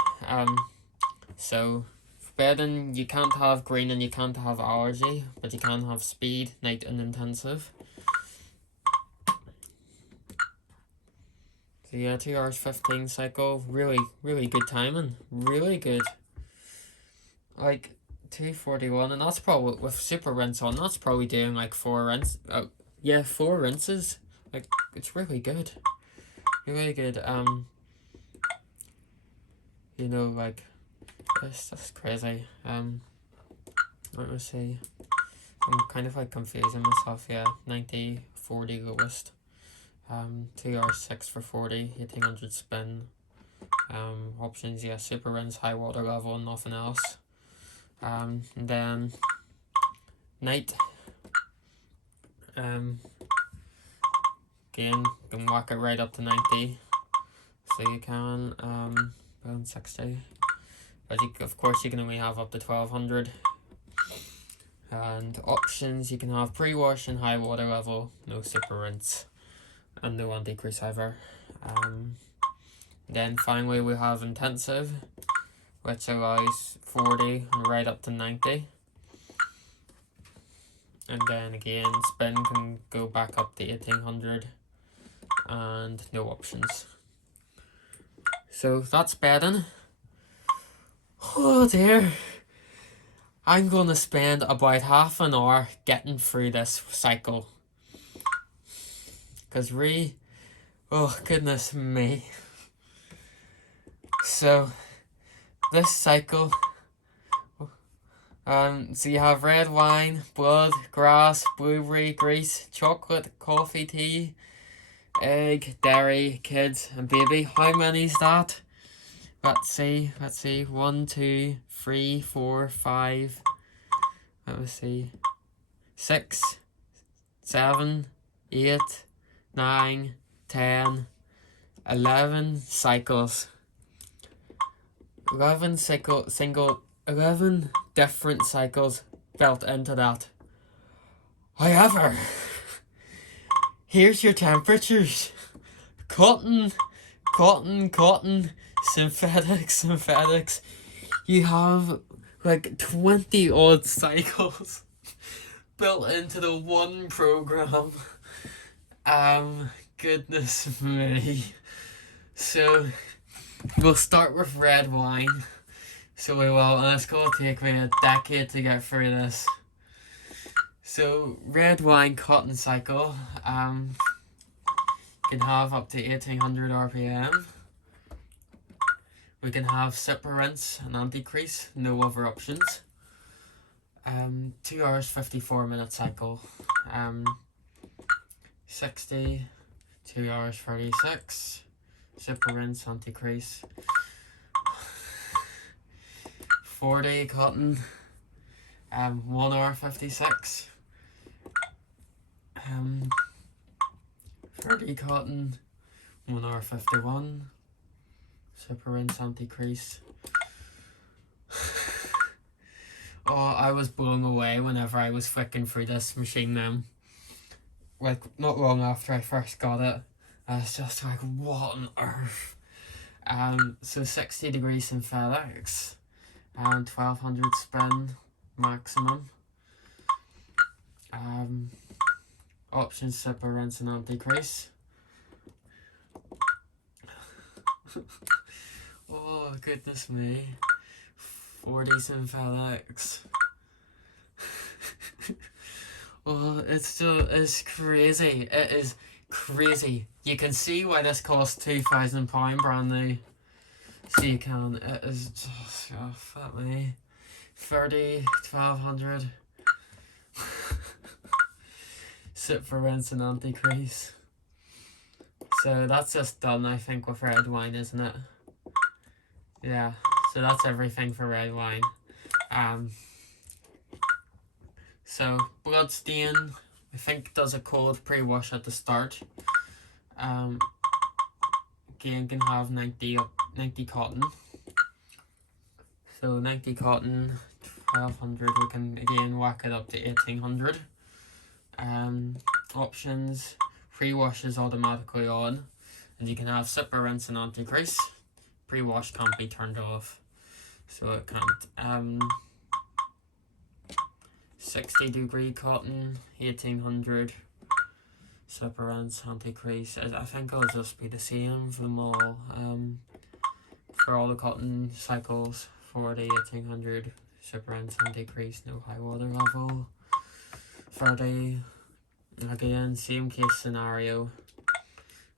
So for bedding, you can't have green and you can't have allergy, but you can have speed, night, and intensive. So yeah, 2 hours 15 cycle. Really good timing. Really good. Like 241, and that's probably with super rinse on. That's probably doing like 4 rinse. Yeah, 4 rinses. Like, it's really good. Really good. You know, like, that's crazy. Let me see. I'm kind of like confusing myself. Yeah, 90, 40 lowest. 2 hours 6 for 40, 1800 spin. Options, yeah, super rinse, high water level, and nothing else. And then night. Again, can whack it right up to 90. So you can around 60. But you, of course you can only have up to 1200. And options, you can have pre-wash and high water level, no super rinse, and no anti-crease either. Then finally we have intensive, which allows 40 and right up to 90. And then again, spin can go back up to 1800 and no options. So that's bedding. Oh dear. I'm going to spend about half an hour getting through this cycle. Because oh goodness me. So, this cycle, so you have red wine, blood, grass, blueberry, grease, chocolate, coffee, tea, egg, dairy, kids, and baby. How many is that? Let's see. 1, 2, 3, 4, 5. Let me see. 6, 7, 8, 9, 10, 11 cycles. 11 11 different cycles built into that. However, here's your temperatures. Cotton, synthetics. You have like 20 odd cycles built into the one program. Goodness me. So we'll start with red wine. So we will, and it's going to take me a decade to get through this. So red wine cotton cycle, can have up to 1800 RPM. We can have super rinse and anti-crease, no other options. 2 hours 54 minute cycle. 60, 2 hours 36. Super rinse, anti-crease. 40 cotton. 1 hour 56. 30 cotton. 1 hour 51. Super rinse, anti-crease. Oh, I was blown away whenever I was flicking through this machine then. Like, not long after I first got it. I was just like, what on earth? So 60 degree synthetics. 1200 spin maximum. Options, super rinse and anti-crease. Oh goodness me. 40 synthetics. Oh, it's crazy. It is crazy. You can see why this costs £2,000 brand new. So you can. It is just, oh, fuck me. 30, 1200. Sit for rinse and anti-crease. So that's just done, I think, with red wine, isn't it? Yeah, so that's everything for red wine. So bloodstain, I think, does a cold pre-wash at the start. Again, can have 90 cotton. So 90 cotton, 1200, we can again whack it up to 1800. Options, pre-wash is automatically on, and you can have super rinse and anti-crease. Pre-wash can't be turned off, so it can't. 60-degree cotton, 1800. Super rinse, anti-crease. I think it'll just be the same for them all. For all the cotton cycles, 40, 1800, super rinse, anti-crease, no high water level. 30, again, same case scenario.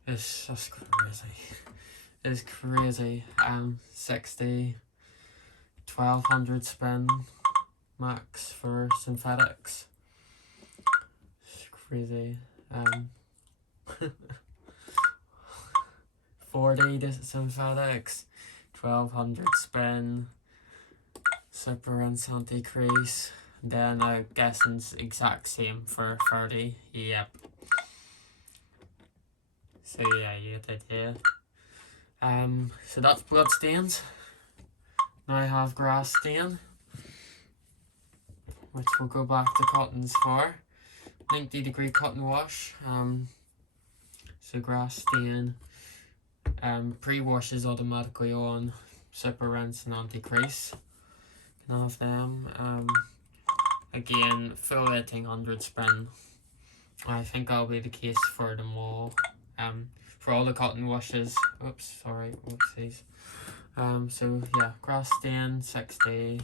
It's just crazy. It's crazy. 60, 1200 spin max for synthetics. It's crazy. 40 to synthetics, 1200 spin, super rinse anti-crease. Then I guess it's exact same for 30. Yep. So yeah, you get the idea. So that's blood stains. Now I have grass stain, which we'll go back to cottons for. 90-degree cotton wash. So grass stain. Pre-wash is automatically on. Super rinse and anti-crease. Can have them. Again, full 1800 spin. I think that'll be the case for them all. For all the cotton washes. Oops, sorry, whoopsies. So yeah, grass stain 60.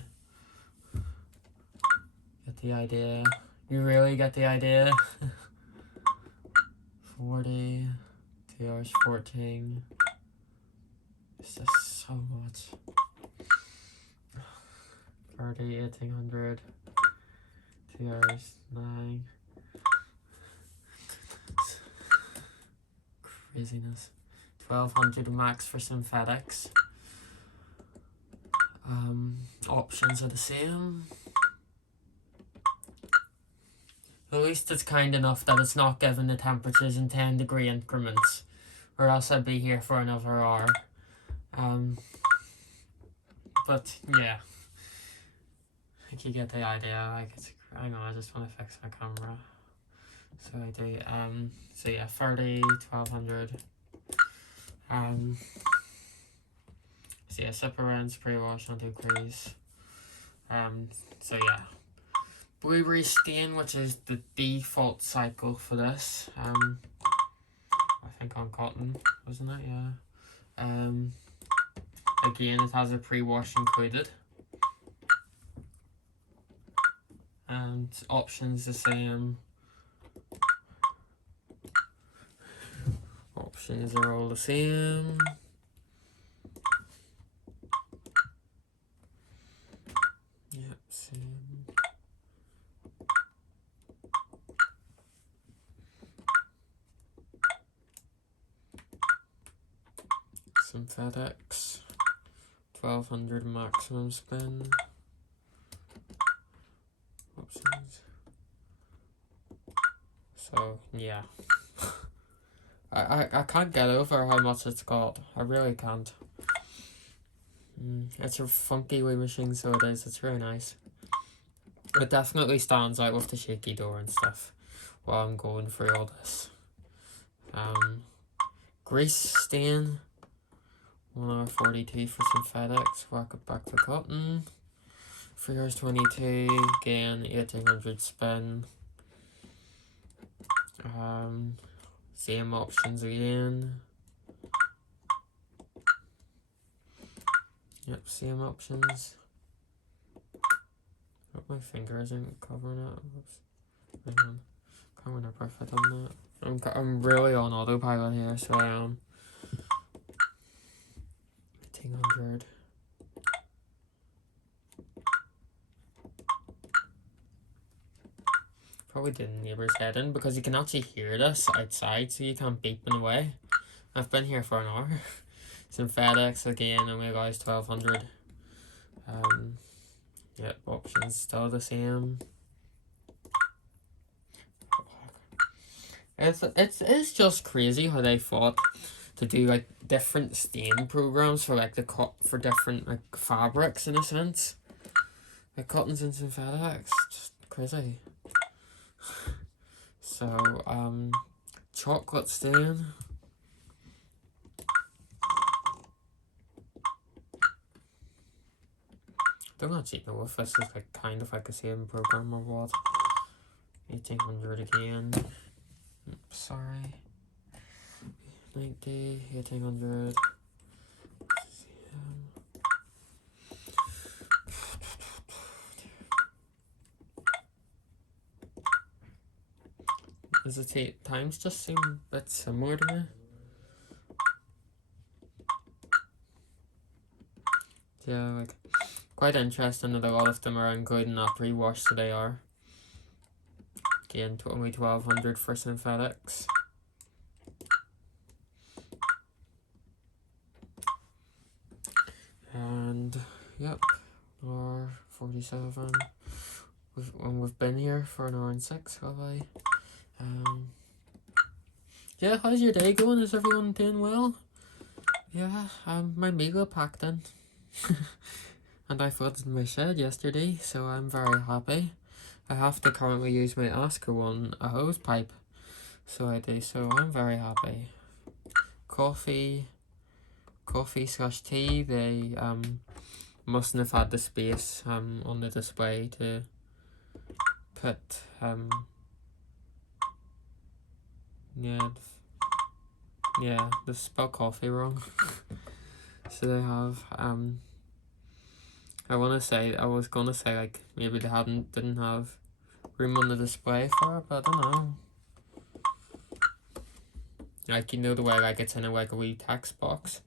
Get the idea. You really get the idea. 40, 2 hours 14. This is so much. 30, 1800. 2 hours 9. Craziness. 1200 max for synthetics. Options are the same. At least it's kind enough that it's not given the temperatures in 10-degree increments, or else I'd be here for another hour. But yeah, I think you get the idea. Like, it's, hang on, I just want to fix my camera. So I do. So yeah, 30, 1200. So yeah, super rinse, pre-wash, anti-crease. So yeah. Blueberry stain, which is the default cycle for this. I think on cotton, wasn't it? Yeah. Again, it has a pre-wash included. And options the same. Options are all the same. Yep, same. Synthetics, 1200 maximum spin. Options. So yeah, I can't get over how much it's got. I really can't. It's a funky wee machine, so it is. It's really nice. It definitely stands out with the shaky door and stuff while I'm going through all this. Grease stain, 1 hour 42 for synthetics, whack it back to cotton. 3 hours 22, again 1800 spin. Same options again. Yep, same options. Hope my finger isn't covering it. Oops. Hang on. Can't remember if I've done that. I'm really on autopilot here, so I am. 1800. Probably did the neighbour's head in because you can actually hear this outside, so you can't beep in away. I've been here for an hour. Synthetics again only allows 1200. Yep, options still the same. It's just crazy how they thought to do like different stain programs for like for different like fabrics in a sense. Like cottons and synthetics, just crazy. So chocolate stain. Don't actually know if this is like kind of like the same program or what. 1800 again. Oops, sorry. 90, 1800. Does it take times just seem a bit similar to me? Yeah, like quite interesting that a lot of them are including a pre-wash, so they are. Again, only 1200 for synthetics. And yep, hour 47. We've been here for an hour and 6, have I? Yeah, how's your day going? Is everyone doing well? Yeah, my meal packed in. And I flooded my shed yesterday, so I'm very happy. I have to currently use my Asko on a hose pipe, so I do, so I'm very happy. Coffee slash tea, they mustn't have had the space on the display to put yeah, they spelled coffee wrong. So they have I was gonna say like maybe they didn't have room on the display for it, but I don't know. Like, you know the way like it's in like a wee text box.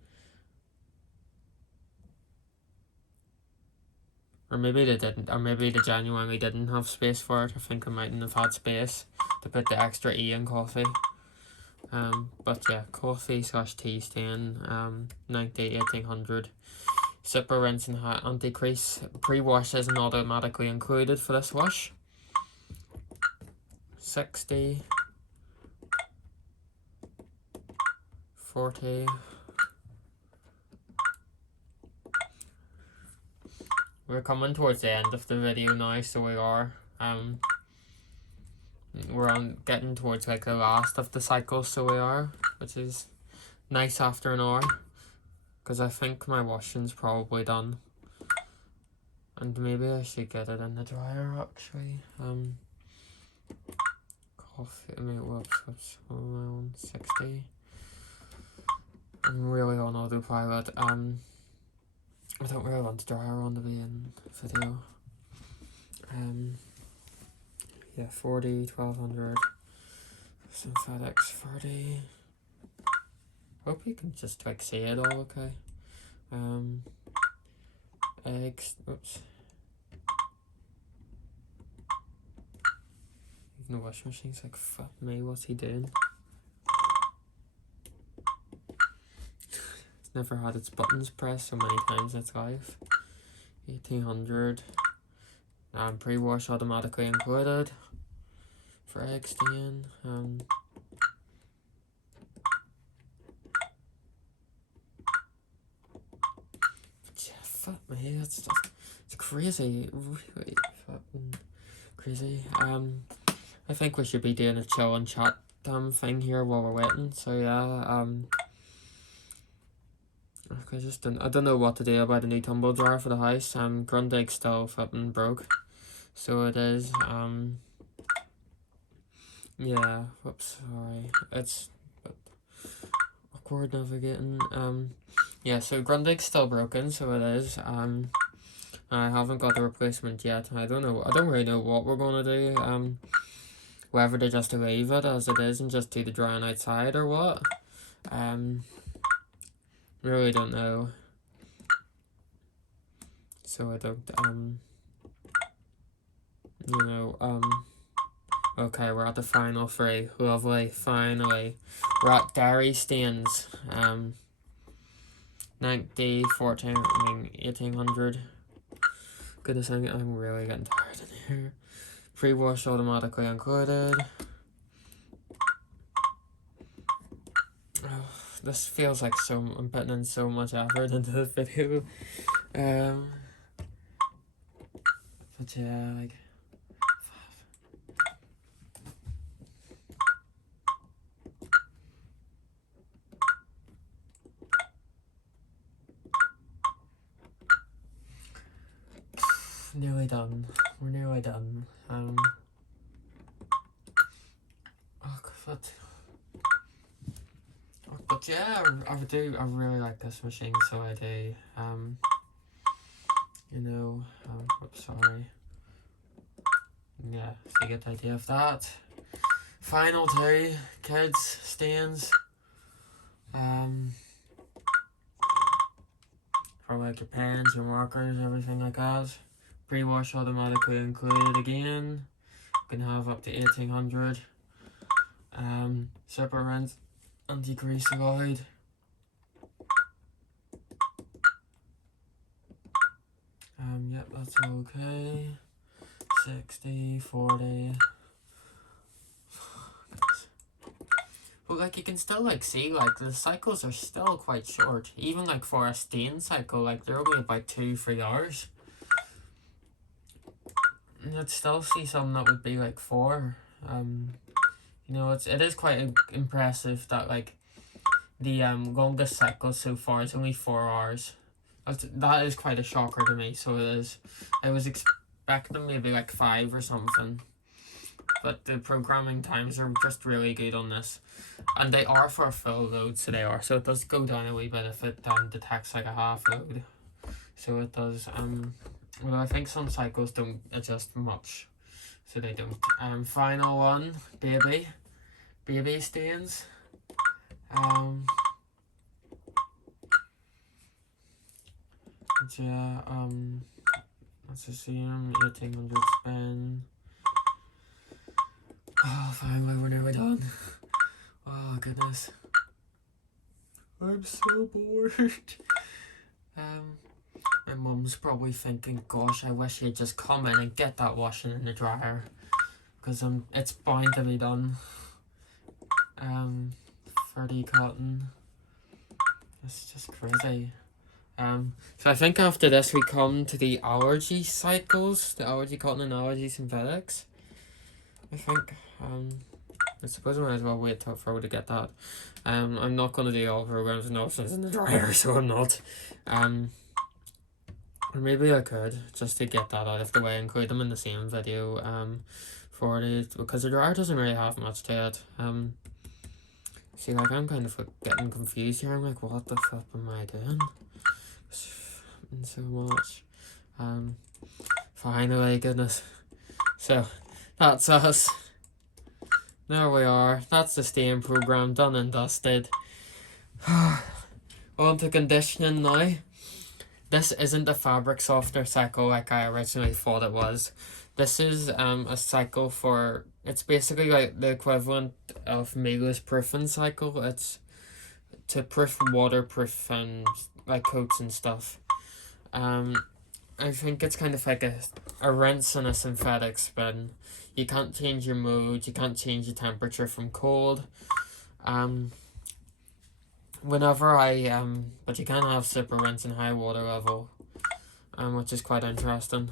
Or maybe they didn't, or maybe they genuinely didn't have space for it. I think I mightn't have had space to put the extra E in coffee. But yeah, coffee slash tea stain, 90, 1800. Zipper, rinse and anti-crease. Pre-wash isn't automatically included for this wash. 60, 40. We're coming towards the end of the video now, so we are. We're getting towards like the last of the cycle, so we are, which is nice after an hour, because I think my washing's probably done, and maybe I should get it in the dryer actually. Coffee. I mean, whoops, around 60. I'm really on autopilot. I don't really want the dryer on to be in video. Yeah, 40, 1200. Synthetics 40. Hope you can just like see it all okay. Eggs, oops. Even the washing machine's like, fuck me, what's he doing? It's never had its buttons pressed so many times in its life. 1800. Pre-wash automatically included for egg stain. Fuck me, it's crazy, really fucking crazy. I think we should be doing a chill and chat thing here while we're waiting. So yeah, I don't know what to do about a new tumble dryer for the house. Grundig's still flipping broke, so it is. Yeah, whoops, sorry, it's awkward navigating. Yeah, so Grundig's still broken, so it is. I haven't got the replacement yet. I don't really know what we're gonna do. Whether to just leave it as it is and just do the drying outside or what. Really don't know. So I don't, Okay, we're at the final 3. Lovely, finally. We're at dairy stains. 90, 14, 1800. Goodness, I'm really getting tired in here. Pre-wash automatically included. Oh, this feels like I'm putting in so much effort into the video. But yeah, like... Nearly done. We're nearly done. Oh, but yeah, I really like this machine, so I do. You know, oops, sorry. Yeah, so you get the idea of that. Final 2, kids, stains. For like your pens, your markers, everything like that. Pre-wash automatically included again. You can have up to 1800. Super rinse, anti-grease allowed. Yep, that's okay. 60, 40. But like you can still like see like the cycles are still quite short. Even like for a stain cycle, like they're only about 2-3 hours. And I'd still see some that would be like 4. You know, it is quite impressive that like the longest cycle so far is only 4 hours. That is quite a shocker to me. So it is. I was expecting maybe like 5 or something. But the programming times are just really good on this. And they are for a full load, so they are. So it does go down a wee bit if it detects like a half load. So it does. Well, I think some cycles don't adjust much. So they don't. Final one, baby stains. Yeah, let's assume 1800 spin. Oh, finally, we're nearly done. Oh, goodness. I'm so bored. My mum's probably thinking, gosh, I wish he'd just come in and get that washing in the dryer. Because it's bound to be done. 30 cotton. It's just crazy. So I think after this we come to the allergy cycles, the allergy cotton and allergy synthetics. I think. I suppose I might as well wait till for to get that. I'm not gonna do all programs and options in the dryer, so I'm not. Or maybe I could just to get that out of the way, include them in the same video. For it because the dryer doesn't really have much to it. See, like I'm kind of getting confused here. I'm like, what the fuck am I doing? So much. Finally, goodness. So that's us. There we are. That's the stain program done and dusted. On to conditioning now. This isn't a fabric softener cycle like I originally thought it was. This is a cycle for, it's basically like the equivalent of Miele's proofing cycle. It's to proof waterproof and like coats and stuff. I think it's kind of like a rinse and a synthetic spin. You can't change your mode, you can't change the temperature from cold. Whenever but you can have super rinse and high water level, which is quite interesting.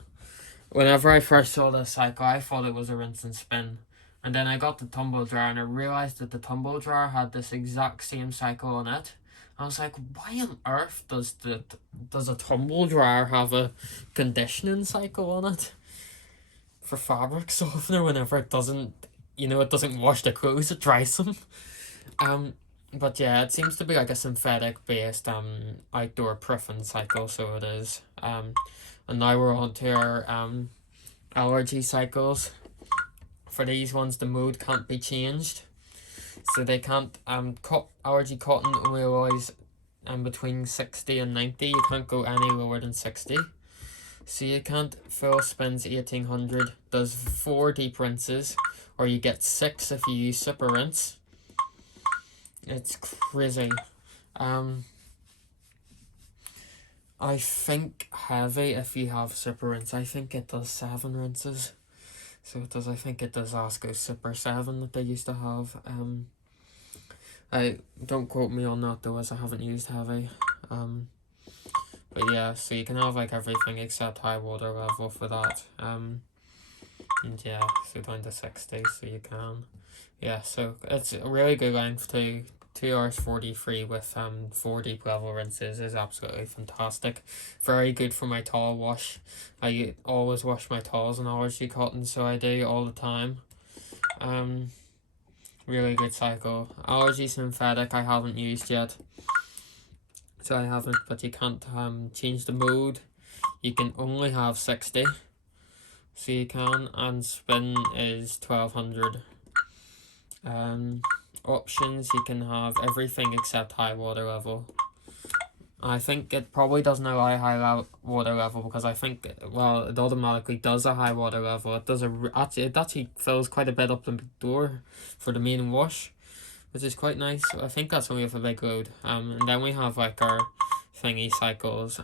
Whenever I first saw this cycle, I thought it was a rinse and spin. And then I got the tumble dryer and I realized that the tumble dryer had this exact same cycle on it. I was like, why on earth does a tumble dryer have a conditioning cycle on it for fabric softener whenever it doesn't, it doesn't wash the clothes, it dries them. But yeah, it seems to be like a synthetic based outdoor proofing cycle, so it is. And now we're on to our allergy cycles. For these ones, the mode can't be changed. So they can't, allergy cotton only alloys between 60 and 90. You can't go any lower than 60. So you can't full spins 1800, does 4 deep rinses, or you get 6 if you use super rinse. It's crazy. I think heavy, if you have super rinse, I think it does 7 rinses. So it does, I think it does Asko Super 7 that they used to have. I don't quote me on that though, as I haven't used heavy. But yeah, so you can have like everything except high water level for that. And yeah, so down to 60, so you can. Yeah, so it's a really good length too. 2 hours 43 with 4 deep level rinses is absolutely fantastic. Very good for my towel wash. I always wash my towels in allergy cotton, so I do all the time. Really good cycle. Allergy synthetic I haven't used yet, so I haven't, but you can't change the mode. You can only have 60, so you can, and spin is 1200. Options, you can have everything except high water level. I think it probably doesn't allow high water level because I think, well, it automatically does a high water level. It does it actually fills quite a bit up the door for the main wash, which is quite nice. I think that's only with a big load. And then we have like our thingy cycles.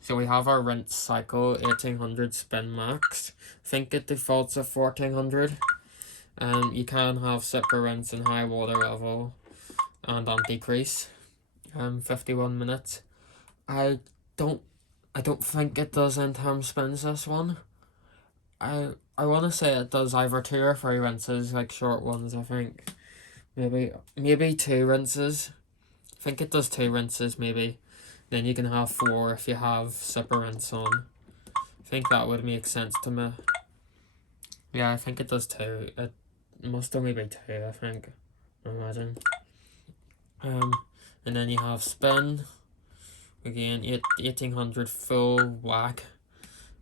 So we have our rinse cycle, 1800 spin max. I think it defaults at 1400. You can have super rinse and high water level and anti-crease. 51 minutes. I don't think it does end time spins, this one. I want to say it does either 2 or 3 rinses, like short ones. I think maybe 2 rinses. I think it does 2 rinses maybe. Then you can have 4 if you have super rinse on. I think that would make sense to me. Yeah, I think it does 2. It must only be 2, I think. I imagine. And then you have spin. Again, 1800 full whack.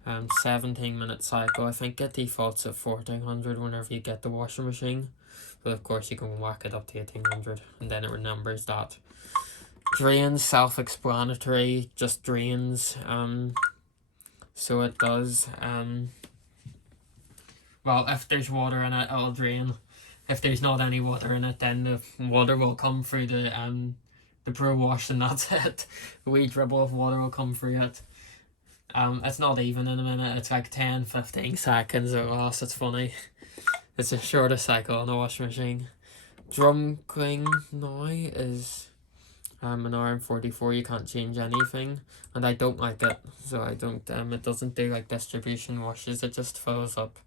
17-minute cycle. I think it defaults at 1400 whenever you get the washing machine. But of course you can whack it up to 1800 and then it remembers that. Drains, self-explanatory, just drains. So it does. Well, if there's water in it, it'll drain. If there's not any water in it, then the water will come through the pro wash, and that's it. A wee dribble of water will come through it. It's not even in a minute, it's like 10-15 seconds it lasts. It's funny. It's the shortest cycle on the washing machine. Drum clean now is an hour and 44. You can't change anything, and I don't like it, so I don't. It doesn't do like distribution washes. It just fills up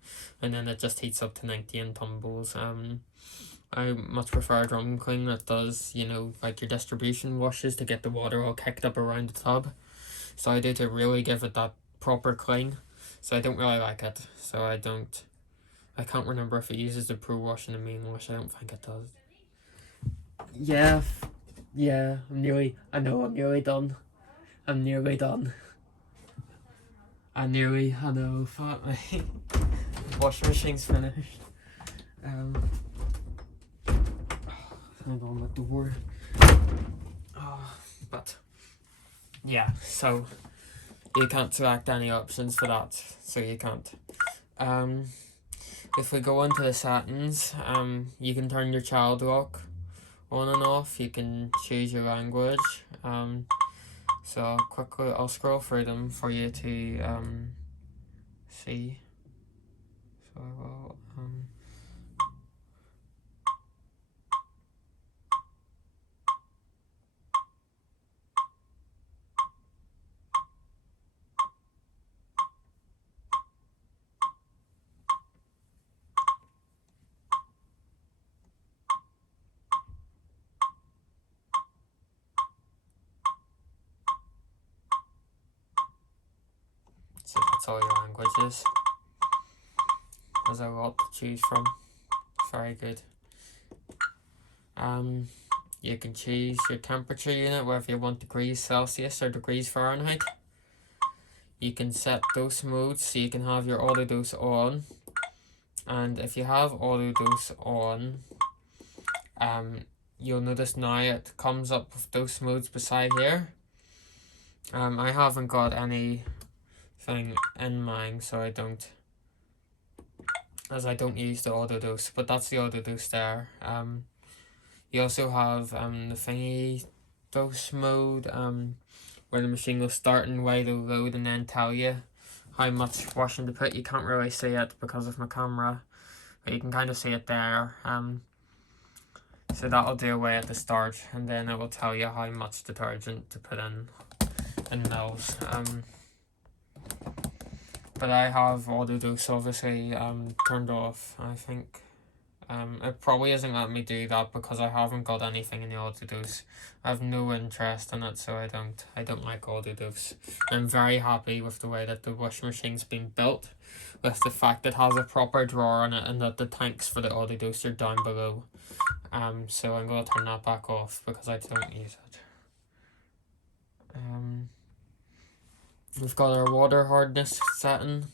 and then it just heats up to 90 and tumbles. I much prefer a drum clean that does, you know, like your distribution washes to get the water all kicked up around the tub. So I do to really give it that proper clean. So I don't really like it. So I can't remember if it uses the pro wash and the main wash. I don't think it does. Yeah, I'm nearly done. I know, fuck me. Washing machine's finished. Hang on the door. But yeah, so you can't select any options for that, so you can't. If we go into the settings, you can turn your child lock on and off. You can choose your language. So I'll scroll through them for you to see. So I will so that's all your languages. There's a lot to choose from. Very good. You can choose your temperature unit, whether you want degrees Celsius or degrees Fahrenheit. You can set dose modes, so you can have your auto dose on. And if you have auto dose on, you'll notice now it comes up with dose modes beside here. I haven't got any thing in mine, so I don't use the auto dose, but that's the auto dose there. You also have the thingy dose mode, where the machine will start and while it'll load and then tell you how much washing to put. You can't really see it because of my camera, but you can kind of see it there. So that'll do away at the start, and then it will tell you how much detergent to put in mils. But I have auto dose obviously turned off. I think it probably isn't letting me do that because I haven't got anything in the auto dose. I have no interest in it, so I don't like auto dose. I'm very happy with the way that the washing machine's been built, with the fact it has a proper drawer in it and that the tanks for the auto dose are down below. So I'm gonna turn that back off because I don't use it. We've got our water hardness setting,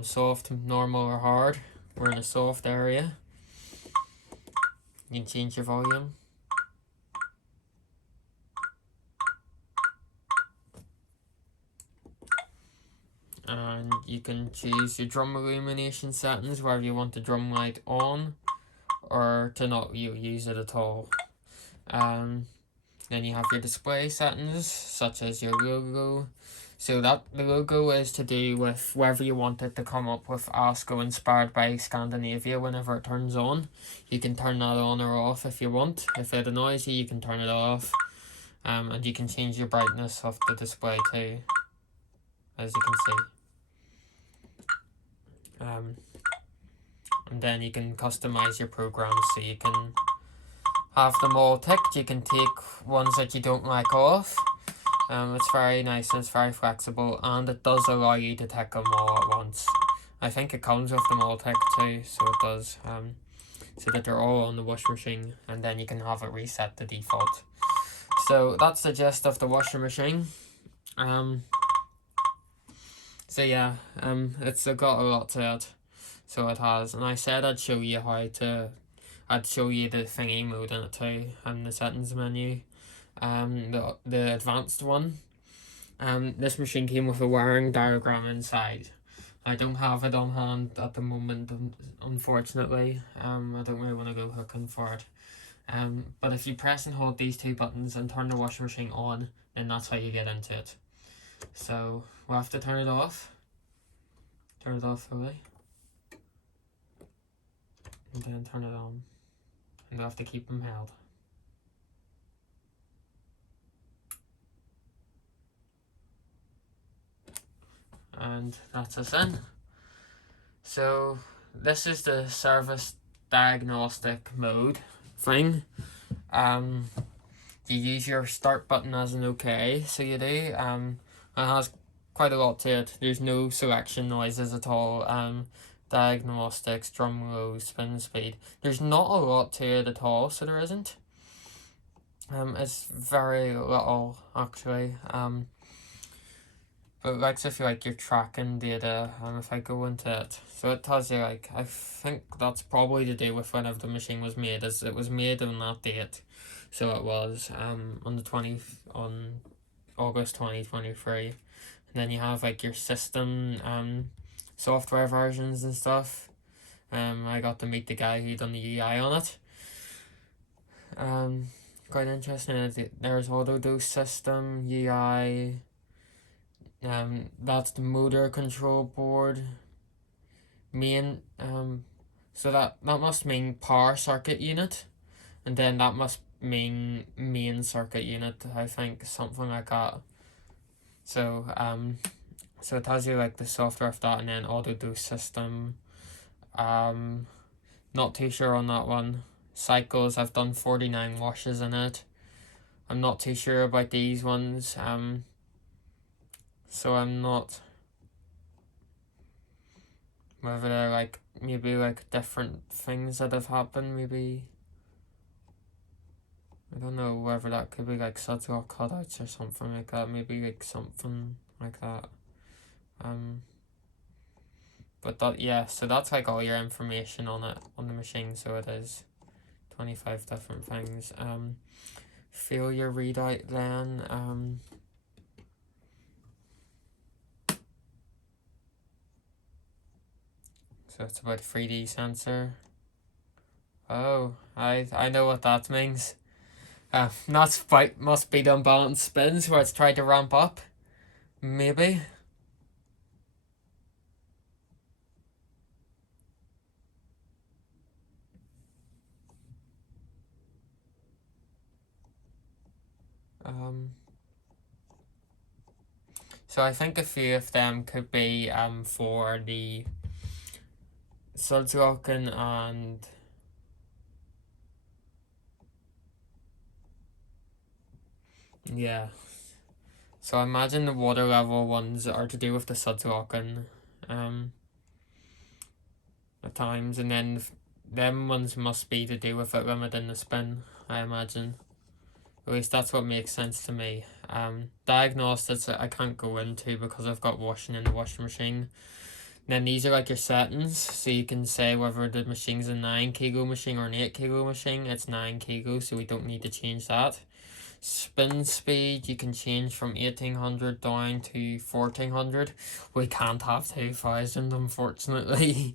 soft, normal, or hard. We're in a soft area. You can change your volume. And you can choose your drum illumination settings, whether you want the drum light on or to not use it at all. Then you have your display settings, such as your logo. So that the logo is to do with whether you want it to come up with Asko inspired by Scandinavia whenever it turns on. You can turn that on or off if you want. If it annoys you, you can turn it off. And you can change your brightness of the display too, as you can see. And then you can customize your programs, so you can have them all ticked. You can take ones that you don't like off. It's very nice and it's very flexible, and it does allow you to tick them all at once. I think it comes with them all ticked too, so it does, so that they're all on the washing machine, and then you can have it reset to default. So that's the gist of the washing machine. So yeah, it's got a lot to it, so it has, and I said I'd show you I'd show you the thingy mode in it too, and the settings menu. The advanced one. This machine came with a wiring diagram inside. I don't have it on hand at the moment, unfortunately. I don't really want to go looking for it. But if you press and hold these two buttons and turn the washing machine on, then that's how you get into it. So we'll have to turn it off. Turn it off fully. And then turn it on. And we'll have to keep them held. And that's us in. So this is the service diagnostic mode thing. You use your start button as an OK, so you do. It has quite a lot to it. There's no selection noises at all. Diagnostics, drum low, spin speed. There's not a lot to it at all, so there isn't. It's very little actually. But like if you like your tracking data, if I go into it, so it tells you like, I think that's probably to do with whenever the machine was made, as it was made on that date. So it was on August 2023. And then you have like your system software versions and stuff. I got to meet the guy who done the UI on it. Quite interesting. There's auto dose system, UI. That's the motor control board. Main, so that must mean power circuit unit, and then that must mean main circuit unit, I think, something like that. So so it tells you like the software of that, and then auto dose system. Not too sure on that one. Cycles, I've done 49 washes in it. I'm not too sure about these ones. So I'm not, whether they're like maybe like different things that have happened, maybe I don't know whether that could be like suds or cutouts or something like that, maybe like something like that. But that, yeah, so that's like all your information on it, on the machine. So it is 25 different things. Failure readout then, So it's about 3D sensor. Oh, I know what that means. Not spike must be the unbalanced spins where it's tried to ramp up. Maybe. So I think a few of them could be for the SUK and yeah. So I imagine the water level ones are to do with the SUK at times, and then them ones must be to do with it limiting the spin, I imagine. At least that's what makes sense to me. Diagnostics I can't go into because I've got washing in the washing machine. Then these are like your settings, so you can say whether the machine's a 9 kilo machine or an 8 kilo machine. It's 9 kilo, so we don't need to change that. Spin speed, you can change from 1800 down to 1400. We can't have 2000, unfortunately.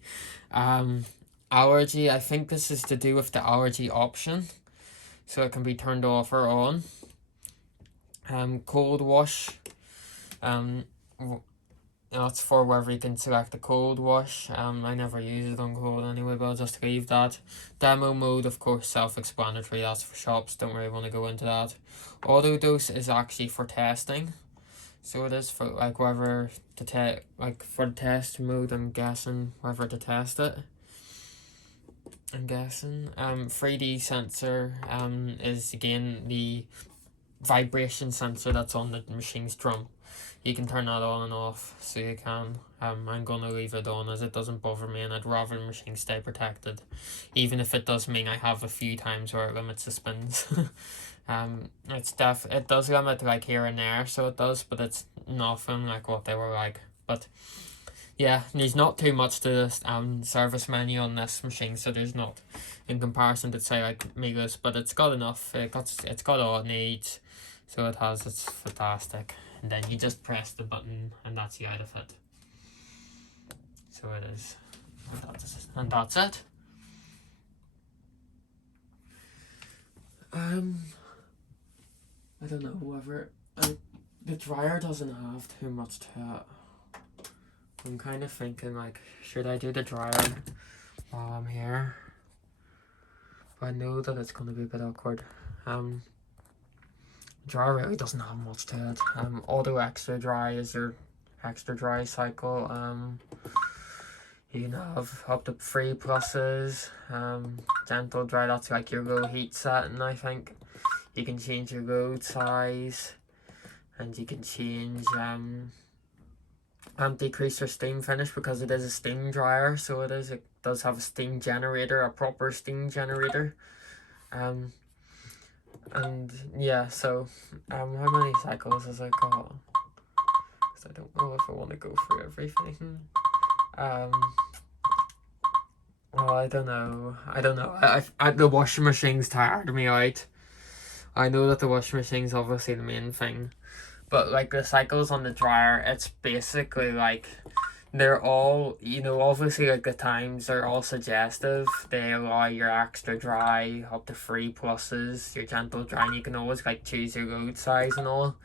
Allergy, I think this is to do with the allergy option, so it can be turned off or on. Cold wash, that's for whether you can select the cold wash. I never use it on cold anyway, but I'll just leave that. Demo mode, of course, self-explanatory. That's for shops. Don't really want to go into that. Auto dose is actually for testing. So it is for like whether to for the test mode. I'm guessing whether to test it. 3D sensor is again the vibration sensor that's on the machine's drum. You can turn that on and off, so you can. I'm gonna leave it on as it doesn't bother me, and I'd rather the machine stay protected, even if it does mean I have a few times where it limits the spins. It does limit like here and there, so it does, but it's nothing like what they were like. But yeah, there's not too much to this service menu on this machine, so there's not in comparison to say like Mila's, but it's got enough. It's got all it needs, so it has. It's fantastic. And then you just press the button, and that's you out of it. So it is, and that's it. I don't know whether the dryer doesn't have too much to it. I'm kind of thinking like, should I do the dryer while I'm here? But I know that it's gonna be a bit awkward. Dry really doesn't have much to it. Auto extra dry is your extra dry cycle. You can have up to 3 pluses. Gentle dry, that's like your low heat setting, I think. You can change your load size, and you can change decrease your steam finish because it is a steam dryer, so it does have a steam generator, a proper steam generator. And yeah, so how many cycles has it got? Because I don't know if I want to go through everything. Well, I don't know. The washing machine's tired me out. I know that the washing machine's obviously the main thing, but like the cycles on the dryer, it's basically like they're all, obviously like the times are all suggestive. They allow your extra dry up to 3 pluses, your gentle dry, and you can always like choose your load size and all.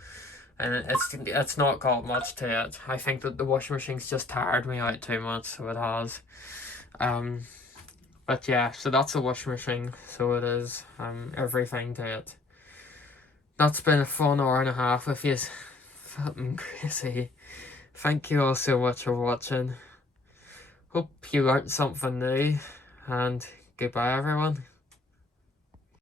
And it's not got much to it. I think that the washing machine's just tired me out too much, so it has. But yeah, so that's a washing machine, so it is everything to it. That's been a fun hour and a half with you. Fucking crazy. Thank you all so much for watching. Hope you learnt something new, and goodbye everyone.